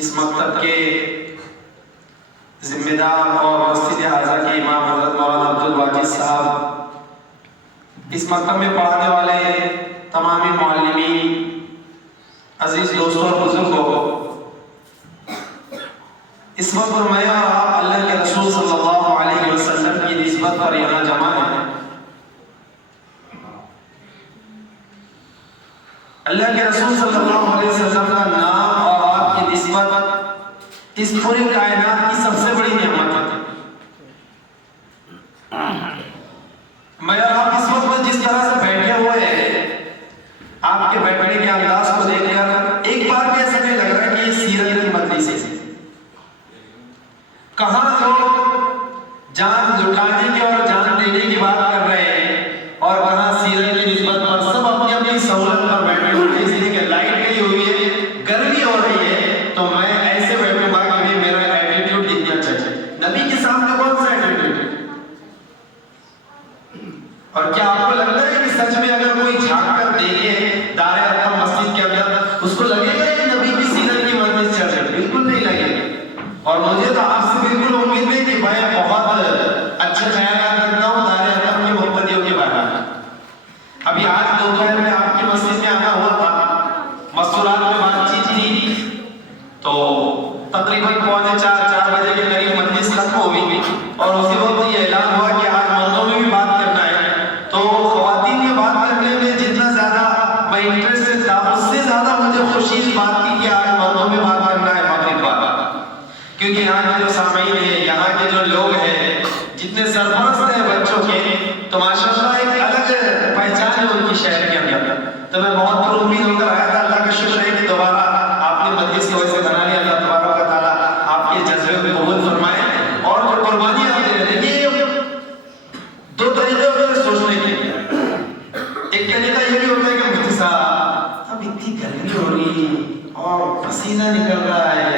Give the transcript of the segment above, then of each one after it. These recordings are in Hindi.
इस मकतब के जिम्मेदार और मस्जिद आज़ा के इमाम हज़रत मौलाना अब्दुल वाजिद साहब, इस मकतब में पढ़ाने वाले तमामी मुअल्लिमीन, अजीज दोस्तों और बुजुर्गों, इस वक्त मैं और आप अल्लाह के रसूल सल्लल्लाहु अलैहि वसल्लम की निस्बत पर यहाँ जमा है। अल्लाह के रसूल सल्लल्लाहु अलैहि वसल्लम का नाम और आपकी निस्बत इस पूरी कायनात की सबसे बड़ी नेमत है। मैं और आप इस वक्त जिस तरह से बैठे हुए हैं, आपके बैठने के अंदाज को देखकर एक बार भी ऐसा नहीं लग रहा कि ये सीरत की मजलिस है। कहाँ लोग जान लुटाने की और जान देने की बात कर रहे हैं और कहाँ सीरत की निस्बत पर सब अपनी अपनी सहूलत पर बैठे हुए हैं। इसलिए कि लाइट गई हुई है, गर्मी हो रही है, तो मैं ऐसे बैठूंगा कि मेरा एटीट्यूड दिखना चाहिए। नबी के सामने कौन सा एटीट्यूड? और क्या आपको लगता है कि सच में अगर कोई झांक कर देखे दारे अरकम मस्जिद के अंदर, उसको लगेगा कि नबी की सीरत की मजलिस चल रही है? बिल्कुल नहीं लगेगा। और मुझे तो आपसे बिल्कुल उम्मीद नहीं कि मैं बहुत अच्छे ख्याल रखता हूँ दारे अरकम के मुक्तदियों के बारे में। अभी आज दोपहर में आपकी मस्जिद में आना हुआ था, मस्तूरात में बातचीत थी, तो तकरीबन 3:45-4 बजे के करीब मजलिस खत्म हुई और उसी वक्त ये ऐलान हुआ कि आज मर्दों में भी बात करना है। तो ख्वातीन में बात करने में जितना ज्यादा मैं इंटरेस्टेड था, उससे ज्यादा मुझे खुशी इस बात की कि आज मर्दों में बात करना है मगरिब बाद। क्योंकि यहाँ के जो सामीन है, यहाँ के जो लोग हैं, जितने सरपरस्त हैं बच्चों के, तो माशाल्लाह एक अलग पहचान है उनकी शहर के अंदर। तो मैं बहुत उम्मीद होकर आया था। अल्लाह का शुक्र है कि दोबारा आपने मजलिस को वैसे बना लिया। अल्लाह तबारक व तआला आपके जज्बे को कबूल फरमाए और जो कुर्बानियां आप दे रहे हैं, ये दो तरीके होते हैं सोचने के। एक तरीका ये भी होता है कि मुफ्ती साहब अब इतनी गर्मी हो रही और पसीना निकल रहा है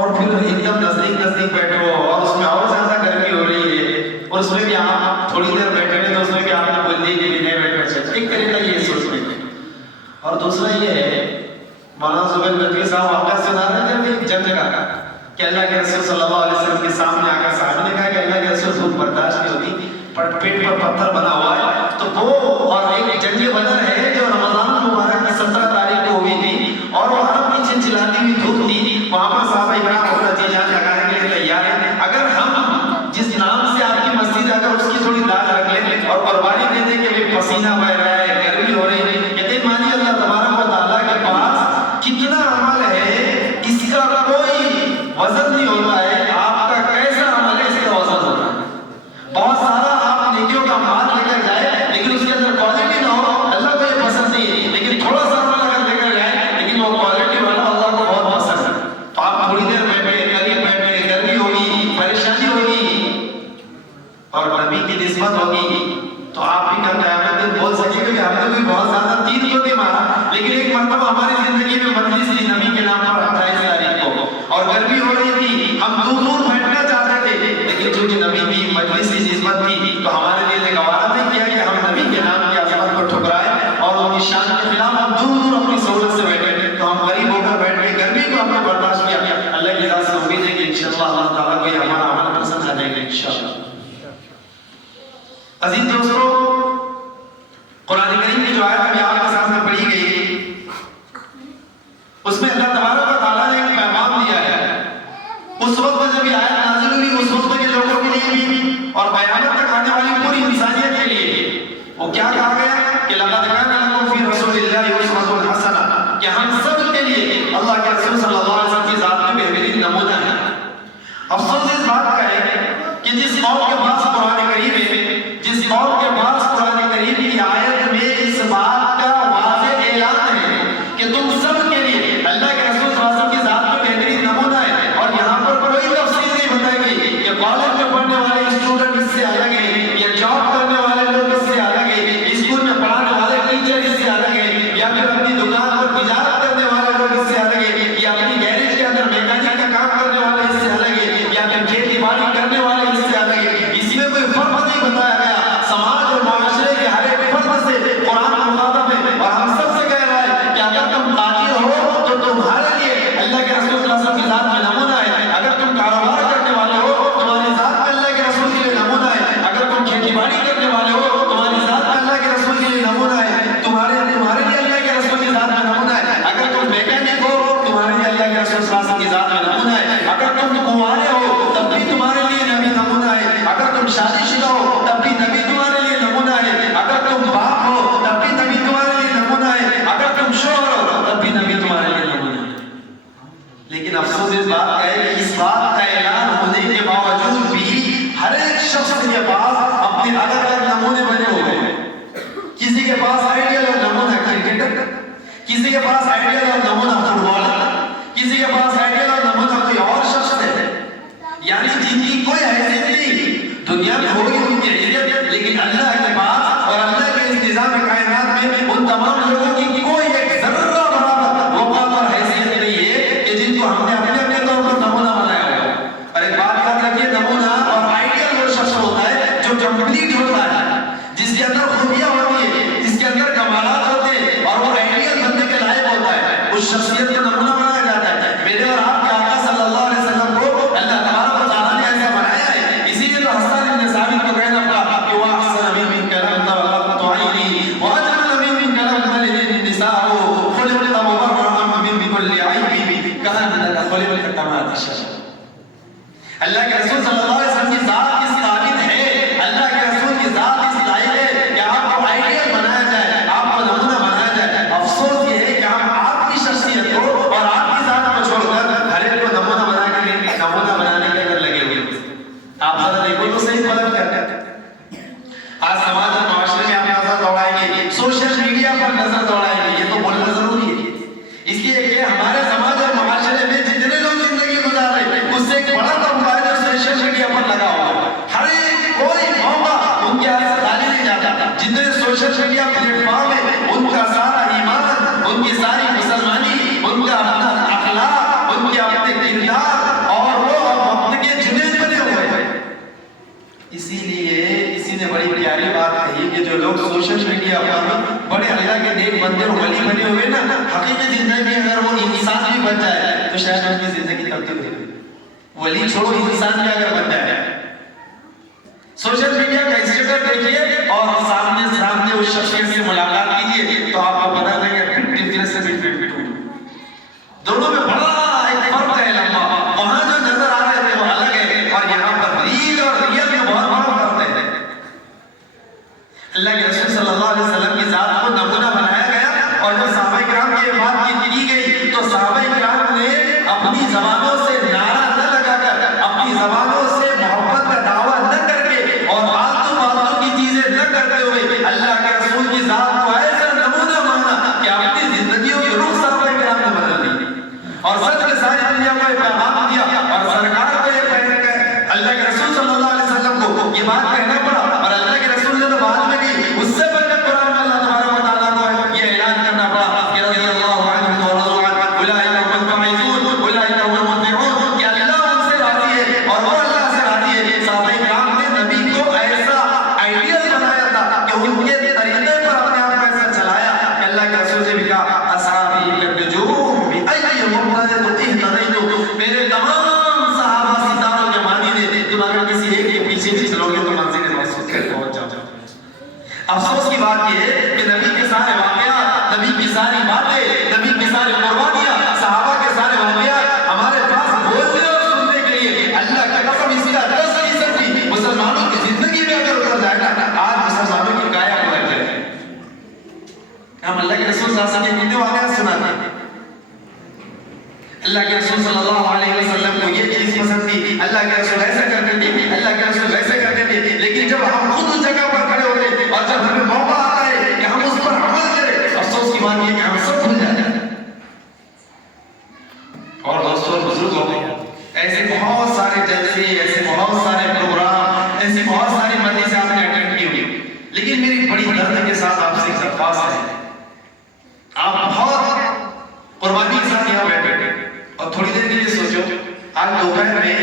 और फिर एकदम नजदीक बैठो और उसमें और ज्यादा गर्मी हो रही है और उसमें भी आप थोड़ी देर बैठे तो उसमें भी आपने बोल दिया कि नहीं बैठना चाहिए। एक तरीका ये सोचने का। और दूसरा ये है, मौलाना जुबैर नदवी साहब वाक़या सुना रहे थे एक जगह का कि अल्लाह के रसूल सल्लल्लाहु अलैहि वसल्लम के सामने आकर साहब ने कहा कि अल्लाह के रसूल भूख बर्दाश्त नहीं होती, पर पेट पर पत्थर बना हुआ है। तो वो और एक जंग बदर है जो रमजान मुबारक की 17 तारीख को हुई थी और वहाँ पीछे चिल्लाती हुई धूप थी। वहाँ पर साहब इकराम अपना जी जान लगाने के लिए तैयार है। अगर हम जिस नाम से आपकी मस्जिद अगर उसकी थोड़ी दाद रख लें और कुर्बानी दे दें कि भाई पसीना बह रहा है, गर्मी हो रही है, यकीन मानिए अल्लाह तबारक व तआला के पास कितना अमल है, इसका कोई वजन नहीं होता है। आपका कैसा अमल है, इसका वजन होता है। बहुत सारा आप नेकियों का माल लेकर जाए, लेकिन उसके अंदर क्वालिटी ना हो, अल्लाह को ये पसंद नहीं है। लेकिन थोड़ा सा अमल अगर लेकर जाए, लेकिन वो क्वालिटी वाला अल्लाह को बहुत पसंद है। तो आप थोड़ी देर बैठे, करीब बैठे, गर्मी होगी, परेशानी होगी और नबी की निस्बत होगी, तो आप भी कल क़यामत दिन बोल सके हमने भी बहुत ज्यादा तीर तो नहीं मारा, लेकिन एक मरतबा हमारी जिंदगी में मजलिस थी नबी के नाम पर 28 तारीख को, और गर्मी हो रही थी, हम दूर दूर बैठना चाहते थे, लेकिन चूंकि नबी की मजलिस की निस्बत थी तो हमारे दिल ने गवारा नहीं किया कि हम नबी के नाम की अजमत को ठुकराए और उनकी शान के खिलाफ हम दूर दूर अपनी सहूलत से बैठे। तो हम करीब होकर बैठ के गर्मी को हमने बर्दाश्त किया। अल्लाह की राह से उम्मीद है कि इंशाअल्लाह अल्लाह ताला को हमारा अमल पसंद आ जाएगा इंशाअल्लाह। अजीज दोस्तों, कुरान करीम की जो आयत अभी आपके सामने पढ़ी गई, उसमें अल्लाह तबारक व तआला ने एक पैगाम दिया है। उस वक्त जब ये आयत नाज़िल हुई, उस वक्त के लोगों के लिए भी और क़यामत तक आने वाली पूरी इंसानियत के लिए वो क्या कहा गया कि लक़द काना लकुम फ़ी रसूलिल्लाहि उस्वतुन हसना, कि हम सब के लिए अल्लाह के रसूल सल्लल्लाहु अलैहि वसल्लम की ज़ात में बेहतरीन नमूना है। अफसोस इस बात का है कि जिस कौम के पास कुरान करीम है, जिस कौम के पास कुरान करीम की आयत में इस बात का वाज़ेह ऐलान है कि तुम सब के लिए अल्लाह के रसूल सल्लल्लाहु अलैहि वसल्लम की ज़ात में बेहतरीन नमूना है, और यहाँ पर कोई तफसील नहीं बताएगी कि कॉलेज में पढ़ने वाले स्टूडेंट इससे अलग है, या जॉब करने वाले लोग इससे अलग है, स्कूल में पढ़ाने वाले टीचर इससे अलग है, या फिर अपनी दुकान पर तिजारत करने वाले लोग इससे अलग है, या अपनी गैरेज के अंदर मैकेनिक का काम करने वाले इससे अलग है, या फिर खेती बाड़ी करने वाले इससे अलग है। इसमें कोई फर्क नहीं बताया गया। समाज और माशरे के हर एक फर्द से कुरान मुखातब है और हम सबसे कह रहा है कि अगर तुम ताजिर हो तो तुम्हारे लिए अल्लाह के रसूल सल्लल्लाहु अलैहि वसल्लम की ज़ात में नमूना है। अगर तुम कारोबार करने वाले हो तुम्हारी ज़ात में अल्लाह के रसूल के लिए नमूना है। अगर तुम खेती बाड़ी करने वाले हो तुम्हारी ज़ात में अल्लाह के रसूल के लिए नमूना है। तुम्हारे लिए अल्लाह के रसूल की ज़ात में नमूना है। अगर तुम मैकेनिक हो तुम्हारे लिए अल्लाह के रसूल सल्लल्लाहु अलैहि वसल्लम की ज़ात में नमूना है। अगर तुम कुंवारे हो तब भी तुम्हारे लिए नबी नमूना है। अगर तुम शादीशुदा हो तब भी नबी तुम्हारे लिए नमूना है। अगर तुम बाप हो तब भी नबी तुम्हारे लिए नमूना है। अगर तुम शौहर हो तब भी नबी तुम्हारे लिए नमूना है। लेकिन अफसोस इस बात का है कि इस बात का ऐलान होने के बावजूद भी हर एक शख्स के पास अपने अलग अलग नमूने बने हुए हैं। किसी के पास आइडियल और नमूना क्रिकेटर, किसी के पास आइडियल और नमूना फुटबॉलर, किसी के पास आइडियल और नमूना कोई और शख्स है, यानी जिनकी कोई हैसियत नहीं दुनिया में होगी उनकी हैसियत, लेकिन अल्लाह के पास और अल्लाह के इंतजाम कायनात में उन तमाम लोगों की कोई एक जर्रा बराबर वक़ार और हैसियत नहीं है कि जिनको हमने अपने अपने तौर पर नमूना बनाया हुआ है। और एक बात याद रखिए, नमूना और आइडियल वो शख्स होता है जो कंप्लीट होता है, जिसके अंदर खूबियां होती है, जिसके अंदर कमालात होते हैं और वो आइडियल बनने के लायक होता है, उस शख्सियत का नमूना बनाया जाता है। मेरे और आपके आका सल्लल्लाहु अलैहि वसल्लम को अल्लाह तबारक व तआला ने ऐसा बनाया है। इसीलिए तो हसन इब्न साबित को कहना पड़ा कि वह अहसन मिन कलम तवक़त आईनी व अजमल मिन कलम तलिन निसाउ खुलिक़त मुबर्रअन मिन कुल्ली ऐबी कअन्नका खुलिक़त कमा तशा। अल्लाह के रसूल सल्लल्लाहु अलैहि वसल्लम की ज़ात इस काबिल है, अल्लाह के रसूल की ज़ात इस लायक है कि आपको आइडियल बनाया जाए, आपको नमूना बनाया जाए। अफसोस ये है कि हम आपकी शख्सियत को और आपकी ज़ात को छोड़कर हर एक को नमूना बनाने के अंदर लगे हुए। आप जरा देखो तो सही फर्क क्या है। आज समाज और माशरे में आप नजर दौड़ाएंगे, सोशल मीडिया पर नजर दौड़ाएंगे, ये तो बोलना जरूरी है, इसलिए कि हमारे समाज और माशरे में जितने लोग जिंदगी गुजार रहे हैं उससे एक बड़ा तबका है जो सोशल मीडिया पर लगा हुआ है। हर एक कोई मौका उनके हाथ से खाली नहीं जाता। जितने सोशल मीडिया प्लेटफॉर्म है उनका सारा ईमान, उनकी सारी मुसलमानी, उनका अपना अखलाक, उनके अपने किरदार और वो वक्त के जुनैद बने हुए हैं। इसीलिए इसी ने बड़ी प्यारी बात कही कि जो लोग सोशल मीडिया पर बड़े अल्लाह के नेक बंदे और वली बने हुए ना, हकीकी जिंदगी में अगर वो इंसान भी बन जाए तो शायद उनकी जिंदगी तब्दील हो। वली छोड़ो, इंसान भी अगर बन जाए, सोशल मीडिया का स्टेटस देखिए और सामने सामने उस शख्स से मुलाकात कीजिए तो आपको पता लगेगा डिफरेंस से दोनों में बड़ा एक फर्क है लंबा। वहां जो नजर आ रहे थे वो अलग है और यहाँ पर रील और रियल में बहुत बड़ा फर्क है। अल्लाह के रसूल सल्लल्लाहु अलैहि वसल्लम की ज़ात को नमूना बनाया गया और जब सहाबा किराम की बात की गई तो सहाबा किराम ने अपनी जबानों से नारा न लगाकर, अपनी जबानों से मोहब्बत का दावा न करके और फालतू की चीजें न करते हुए अल्लाह के रसूल की ज़ात को हम अल्लाह के रसूल सल्लल्लाहु अलैहि वसल्लम के कितने वाक़या सुनाते हैं। अल्लाह के रसूल सल्लल्लाहु अलैहि वसल्लम को ये चीज पसंद थी, अल्लाह के रसूल ऐसा करते थे, अल्लाह के रसूल वैसे करते थे। लेकिन जब हम खुद उस जगह पर खड़े होते हैं और जब हमें मौका आता है कि हम उस पर अमल करें, अफसोस की बात ये कि हम सब भूल जाते हैं। और दोस्तों बुजुर्गों, ऐसे बहुत सारे जलसे, ऐसे बहुत सारे प्रोग्राम, ऐसी बहुत सारी मजलिसें आपने अटेंड की हुई, लेकिन मेरी बड़ी दर्द के साथ आपसे एक दरख्वास्त है, आप बहुत कुर्बानी के साथ यहाँ बैठे और थोड़ी देर के लिए सोचो। आज दोपहर में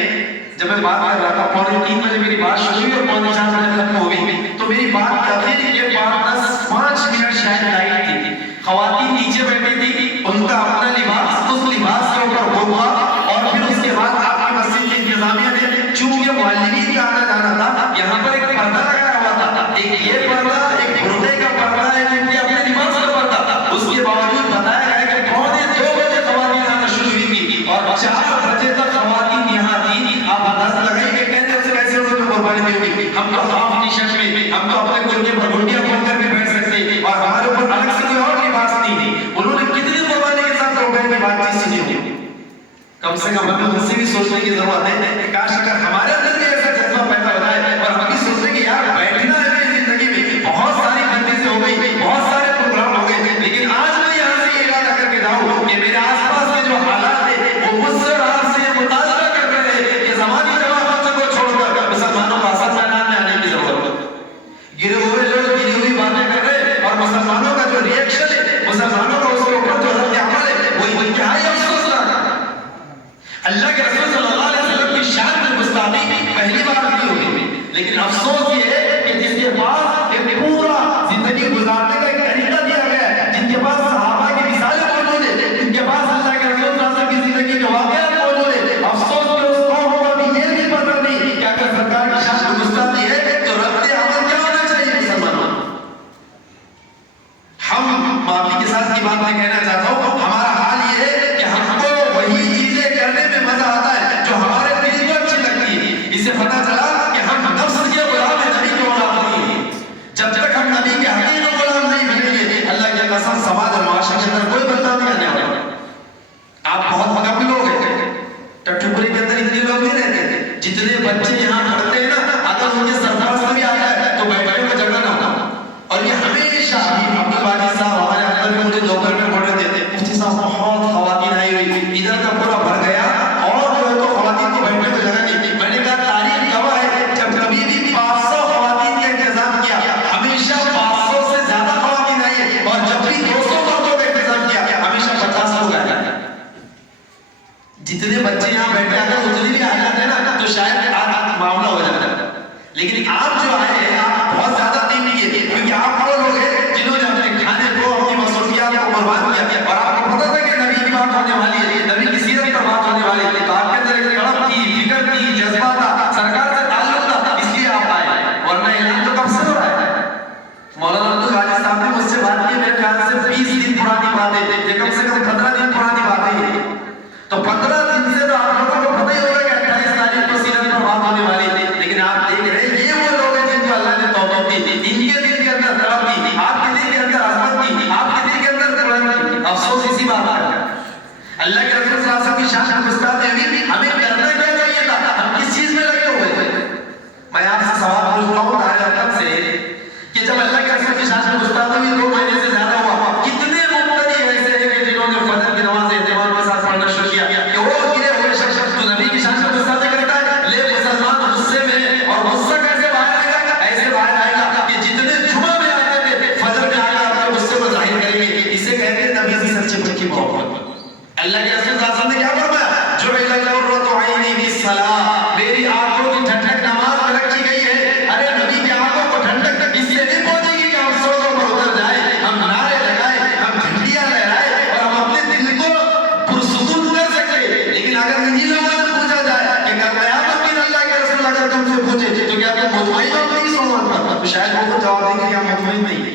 जब मैं बात कर रहा था, 3:45 बजे मेरी बात शुरू हुई और 4:45 बजे खत्म हो गई, तो मेरी बात करने के बाद 5 मिनट शायद लाइट थी, खवातीन नीचे बैठी थी, उनका अपना लिबास, उस लिबास के ऊपर हुआ, और फिर उसके बाद आपकी मस्जिद की इंतजामिया ने, चूंकि मुअल्लिमीन का आना जाना था, यहाँ पर एक पर्दा लगाया हुआ था, एक ये पर्दा, एक बुर्दे का पर्दा, एक उनके अपने लिबास का पर्दा। उसके बावजूद बताया गया कि 2:45 बजे खवातीन आना शुरू हुई थी और 4 बजे तक खवातीन यहाँ थी। आप अंदाजा लगाइए कहते उससे कैसे उन्होंने कुर्बानी दी होगी। हम तो हाफ टी शर्ट में, हम तो अपने कुर्ते पर घुंडियां खोलकर भी बैठ सकते और हमारे ऊपर अलग से कोई और लिबास नहीं थी। उन्होंने कितनी कुर्बानी के साथ दोपहर की बातचीत सुनी होगी। कम से कम हमें उनसे भी सोचने की जरूरत है कि काश अगर हमारे अंदर भी ऐसा जज्बा पैदा हो जाए और हम भी सोचते कि यार बैठना है मेरी जिंदगी में, बहुत सारी गलती हो गई, बहुत सारे प्रोग्राम हो गए, लेकिन आज मैं यहाँ से ये इरादा करके जाऊँ कि मेरे आसपास के जो हालात है वो मुझसे और आपसे मुतालबा कर रहे हैं कि ज़मानी जमात को छोड़कर मुसलमानों को असल मैदान में आने की जरूरत है। गिरे हुए लोग गिरी हुई बातें कर रहे हैं और मुसलमानों का जो रिएक्शन है, मुसलमानों का उसके ऊपर जो रद्द अमल है, वो इंतहाई अफसोसनाक है। अल्लाह के रसूल सल्लल्लाहु अलैहि वसल्लम की शान में गुस्ताखी पहली बार नहीं हुई, लेकिन अफसोस ये है कि जिसके पास एक पूरा जिंदगी गुजारने का एक तरीका दिया गया है, जिनके पास सहाबा की मिसालें मौजूद है, जिनके पास अल्लाह के रसूल सल्लल्लाहु अलैहि वसल्लम की जिंदगी के वाक़यात मौजूद है, अफसोस कि उस कौम को अभी ये भी पता नहीं कि अगर सरकार की शान में गुस्ताखी है तो रद्द अमल क्या होना चाहिए मुसलमानों। हम माफी के साथ की बात मैं कहना चाहता हूँ, हमारा हाल ये है कि हमको वही चीजें करने में मजा आता है जो हमारे दिल को अच्छी लगती है। इससे पता चला कि हम नफ्स के गुलाम हैं, नबी के गुलाम नहीं है। जब तक हम नबी के हकीकी गुलाम नहीं बनेंगे, अल्लाह की कसम समाज और माशरे के अंदर कोई बदलाव नहीं आने वाला। आप बहुत मगबूल लोग हैं, टट्टूपुरी के अंदर इतने लोग नहीं रहते। जितने बच्चे यहाँ पढ़ते हैं ना, अगर उनके सरपरस्त भी आ जाए तो बैठने में जगह ना हो। और ये हमेशा अब्दुल वाजिद साहब हमारे अंदर में मुझे दोपहर में पढ़ रहे थे, मुफ्ती साहब बहुत खवातीन आई हुई, इधर का पूरा भर गया और जो है तो खवातीन को बैठने को जगह नहीं। मैंने कहा तारीख गवाह है, जब कभी भी 500 खवातीन का इंतजाम किया, हमेशा 500 से ज्यादा खवातीन आई है, और जब भी 200 मर्दों का इंतजाम किया, हमेशा 50 लोग आए। जितने बच्चे यहाँ बैठे अगर उतने भी आ जाते ना तो शायद आज मामला हो जाता। लेकिन आप जो आए हैं, आप बहुत ज्यादा नहीं किए, क्योंकि आप वो लोग हैं जिन्होंने अपने खाने को, अपनी मसरूफियात को कुर्बान किया, और आपको पता था कि नबी की बात होने वाली है, नबी की सीरत पर बात होने वाली है, तो आपके अंदर एक तड़प थी, फिक्र थी, जज्बा था, सरकार से ताल्लुक था, इसलिए आप आए। वरना ऐलान तो कब से हो रहा है। मौलाना अब्दुल वाजिद साहब ने मुझसे बात की, मेरे ख्याल से 20 दिन पुरानी बात है, ये कम से कम 15 दिन पुरानी बात है। तो 15 दिन से तो आप लोगों को पता ही होगा कि 28 तारीख को सीरत पर बात होने वाली थी, लेकिन आप देख रहे हैं ये वो लोग हैं जिनको अल्लाह ने तौफीक दी, इनके दिल के अंदर तड़प थी, आपके दिल के अंदर अज़मत थी, आपके दिल के अंदर कुर्बानी थी। अफसोस इसी बात का अल्लाह के रसूल सल्लल्लाहु अलैहि वसल्लम की शान में गुस्ताखी हुई, हमें करना क्या चाहिए था, हम किस चीज में लगे हुए थे। मैं आपसे सवाल पूछता हूँ दायरे अक़ल से कि जब अल्लाह के रसूल की शान में गुस्ताखी हुई 2 महीने से ज्यादा हुआ, कितने मुक़्तदी ऐसे हैं कि जिन्होंने फजर की नमाज एहतिमाम के साथ पढ़ना शुरू किया कि वो गिरे हुए शख्स तो नबी की शान में गुस्ताखी करता है, ले मुसलमान गुस्से में, और गुस्सा कैसे बाहर आएगा, ऐसे बाहर आएगा कि जितने जुमा में आते थे फजर में आकर अपने गुस्से को जाहिर करेंगे। इसे कहते हैं नबी की सच्ची पक्की मोहब्बत। अल्लाह के रसूल सल्लल्लाहु अलैहि वसल्लम ने क्या फरमाया, जो इल्लल्लाहु आईनी बिस्सलाह, मेरी आंखों की ठंडक नमाज में रखी गई है। अरे नबी की आंखों को ठंडक इसलिए नहीं पहुंचेगी कि हम सोचों पर उतर जाए, हम नारे लगाए, हम झंडियां लहराए और हम अपने दिल को पुरसुकून कर सके। लेकिन अगर इन्हीं लोगों से पूछा जाए कि क़यामत में अल्लाह के रसूल अगर तुमसे पूछे तो क्या तुम मुतमईन हो नहीं सोमन पर, तो शायद वो जवाब देंगे कि हम मुतमईन नहीं है।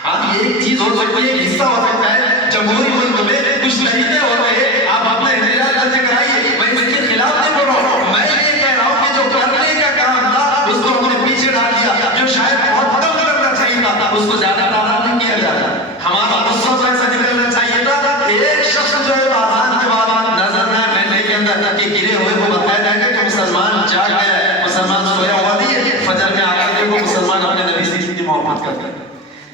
हाँ, ये एक चीज हो सकती है, हिस्सा हो सकता है, जमहूरी मुल्क में कुछ तरीके होते हैं, आप अपने एहतियात दर्ज कराइए, मैं इसके खिलाफ नहीं बोल रहा हूँ, मैं ये कह रहा हूँ कि जो करने का काम था उसको हमने पीछे डाल दिया, जो शायद बहुत कम करना चाहिए था उसको ज्यादा प्रारंभ किया जा रहा है। के गिरे हुए को बताया जाएगा कि मुसलमान जाग गया है, मुसलमान सोया हुआ नहीं है, फजर में आकर देखो मुसलमान अपने नबी से कितनी मोहब्बत करते हैं।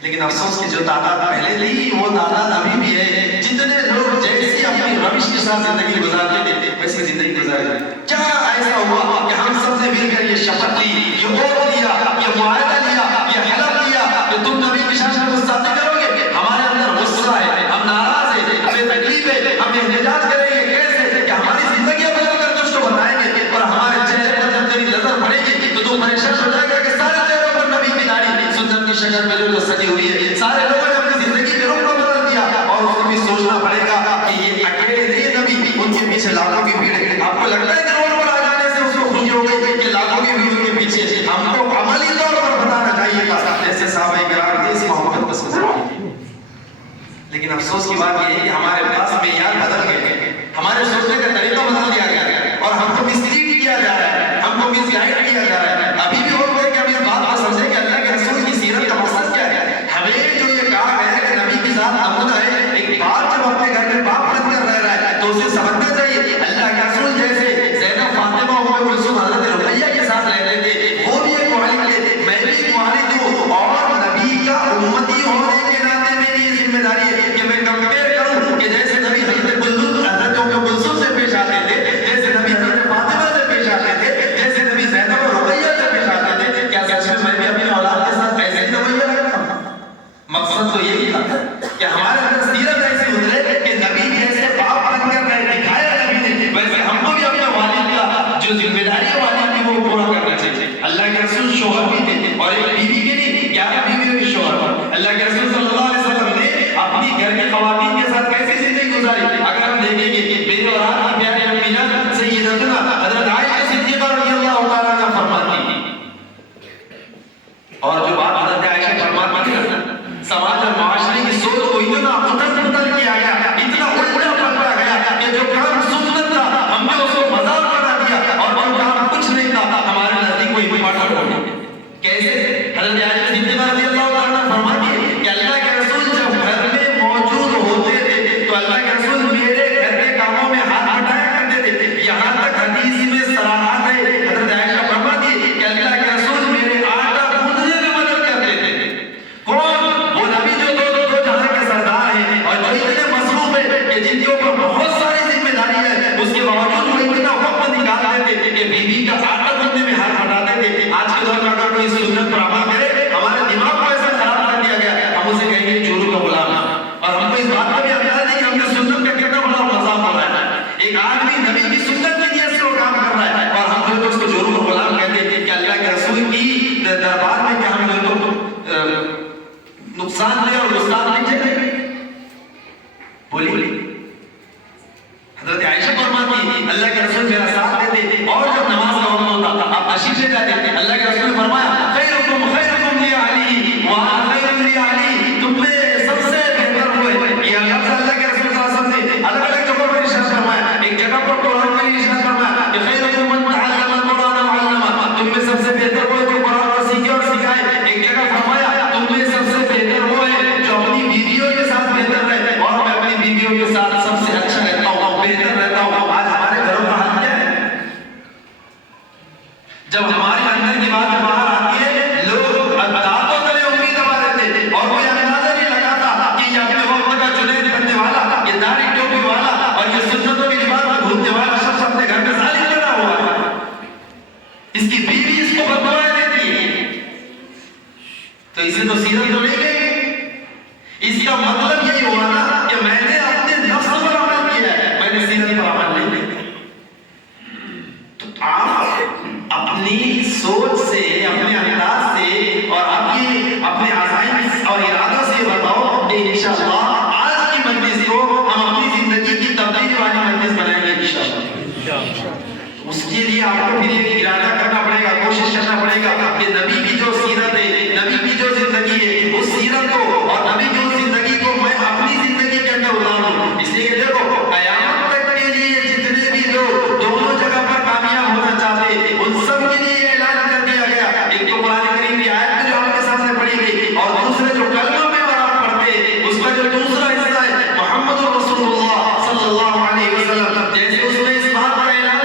लेकिन अफसोस की जो तादाद पहले थी वो तादाद अभी भी है। जितने लोग जैसी अपनी रविश के साथ जिंदगी गुजारते थे वैसी जिंदगी गुजारे। क्या ऐसा हुआ कि हम सब ने मिलकर ये शपथ ली, ये ओथ लिया, ये मुआहदा लिया, ये हलफ लिया कि तुम नबी की शान में गुस्सा नहीं करोगे? हमारे अंदर गुस्सा है, हम नाराज है, हमें तकलीफ है, हम एहतजाज करेंगे कैसे कि हमारी जिंदगी बदल कर तुझको बताएंगे और हमारे चेहरे पर जब तेरी नजर पड़ेगी तो तू परेशान हो जाएगा कि सारे चेहरों पर नबी की दाढ़ी सुन्नत की शक्ल में जो सजी हुई है। सारे लोगों ने अपनी जिंदगी के रुख को बदल दिया और उसको भी सोचना पड़ेगा कि ये अकेले नहीं नबी, उनके पीछे लाखों की भीड़ है। आपको लगता है कि रोड पर आ जाने से उसको खुशी हो गई कि लाखों की भीड़ के पीछे? हमको अमली तौर पर बताना चाहिए था जैसे साहब किराम ने इस मोहब्बत को समझा। लेकिन अफसोस की बात यह है कि हमारे पास मेयार बदल गए, हमारे सोचने का तरीका बदल दिया गया है और हमको मिसलीड किया जा रहा है, हमको मिसगाइड किया जा रहा है। अभी भी हो गए कि हम इस बात को समझे कि अल्लाह के रसूल की सीरत का मकसद क्या है। हमें जो ये कहा गया है कि नबी के साथ नमूना है, एक बाप जब अपने घर में बाप बनकर रह रहा है तो उसे समझना चाहिए अल्लाह के रसूल जैसे ज़ैनब, फातिमा, उम्मे कुलसूम, हज़रत रुक़ैया के साथ रहते थे, वो भी एक वालिद थे, मैं भी एक वालिद हूँ और नबी का उम्मती होने के नाते मेरी ये जिम्मेदारी है कि मैं कंपेयर करूं कि जैसे नबी हज़रत कुलसूम से पेश आते थे, जैसे नबी हज़रत फातिमा से पेश आते थे, जैसे नबी ज़ैनब और रुक़ैया से पेश आते थे, क्या सच में मैं भी अपनी औलाद के साथ ऐसे ही रवैया रखता हूं? मकसद तो यही था कि हमारे अंदर सीरत ऐसी उतरे कि नबी जैसे बाप बनकर रहे, दिखाया नबी ने, वैसे हमको भी अपने वालिद का जो जिम्मेदारी है वालिद की वो पूरा करना चाहिए। अल्लाह के रसूल शौहर भी थे और एक बीवी के नहीं 11 बीवियों के शौहर। अल्लाह के रसूल सल्लल्लाहु अलैहि वसल्लम ने अपनी घर की ख़वातीन के साथ कैसी जिंदगी गुजारी? अगर हम देखेंगे कि मेरे और आपकी प्यारी अम्मीना सय्यदतुना हज़रत आयशा सिद्दीक़ा रज़ियल्लाहु तआला अन्हा फरमाती, और जो बात हज़रत आयशा फरमाती है समाज और माशरे की सोच को इतना उथल-पुथल किया गया, इतना उल्टा-पलटा गया कि जो काम सुन्नत था हमने उसको मजाक बना दिया और जो काम कुछ नहीं था हमारे नजदीक कोई इम्पोर्टेंट हो गया। कैसे? हज़रत आयशा सिद्दीक़ा रज़ियल्लाहु तआला अन्हा फरमाती है कि अल्लाह के रसूल जब घर में मौजूद होते थे तो अल्लाह के रसूल मेरे घर के कामों में हाथ बटाया करते थे। यहाँ तक हदीस में सराहत है, हज़रत आयशा फरमाती है कि अल्लाह के रसूल मेरे आटा गूंथने में मदद करते थे। कौन? वो नबी जो दो जहां के सरदार हैं और जो इतने मसरूफ है कि जिनके ऊपर बहुत सारी जिम्मेदारी है, उसके बावजूद वो इतना वक्त निकाल देते थे कि बीवी का आटा गूंथने में हाथ बटाते थे। आज के दौर में अगर कोई सुन्नत पर अमल करे, हमारे दिमाग को ऐसा खराब कर दिया गया, हम उसे कहेंगे चोरों का गुलाम। और हमको इस बात का भी अंदाजा नहीं कि हमने सुन्नत का कितना बड़ा मजाक हो रहा है। एक आदमी नबी की सुन्नत की नियत से वो काम कर रहा है और हम जो उसको चोरों का गुलाम कहते हैं कि अल्लाह के रसूल की दरबार में क्या हम लोग नुकसान ले और गुस्ताख नहीं झेलेंगे? बोलिए। हज़रत आयशा फरमाती अल्लाह के रसूल मेरा साथ देते और जब नमाज का वक्त होता आप तशरीफ ले जाते थे, अल्लाह के रसूल ने फरमाया खैरुकुम खैरुकुम ली अली व अना खैरुम ली अली, तुम में सबसे बेहतर वो है। ये अल्लाह के रसूल सल्लल्लाहु अलैहि वसल्लम ने अलग-अलग जगहों पर इरशाद फरमाया। एक जगह पर कुरान में इरशाद फरमाया कि खैरुकुम मन तअल्लमा अल-कुरान व अल्लमा, तुम में सबसे बेहतर वो है जो कुरान को सीखे और सिखाए। एक जगह फरमाया तुम में सबसे बेहतर वो है जो अपनी बीवियों के साथ बेहतर रहे और मैं अपनी बीवियों के साथ सबसे अच्छा रहता हूँ, बेहतर रहता हूँ। आज हमारे घरों का हाल क्या है? जब हमारे अंदर की बात बाहर आती है लोग दांतों तले उंगली दबा देते और कोई अंदाजा नहीं लगाता कि ये अपने वक्त का जुनैद बनने वाला, ये दाढ़ी टोपी वाला और ये सुन्नतों की रिवाज में घूमने वाला शख्स अपने घर में जालिम बना हुआ है। इसकी बीवी इसको बददुआएं देती है, तो इसे तो सीरत तो नहीं गई। इसका मतलब यही हुआ ना कि मैंने अपने नफ्स पर अमल किया है, मैंने सीरत पर अमल नहीं किया। तो आप अपनी सोच से, अपने अंदाज से और आपकी अपने आज़ाइम और इरादों से बताओ कि इंशाअल्लाह आज की मजलिस को हम अपनी जिंदगी की तब्दीली वाली मजलिस बनाएंगे इंशाअल्लाह। उसके लिए आपको फिर एक इरादा करना पड़ेगा, कोशिश करना पड़ेगा कि नबी की जो सीरत है, नबी की जो जिंदगी है, उस सीरत को और नबी की उस जिंदगी को मैं अपनी जिंदगी के अंदर उतारूं। इसलिए देखो कयामत तक के लिए जितने भी लोग दोनों जगह पर कामयाब होना चाहते हैं उन सब के लिए ऐलान कर दिया गया। एक तो कुरान करीम की आयत जो आपके सामने पढ़ी गई और दूसरे जो कलमा में आप पढ़ते हैं उसका जो दूसरा हिस्सा है मुहम्मद रसूलुल्लाह सल्लल्लाहु अलैहि वसल्लम, जैसे उसमें इस बात का ऐलान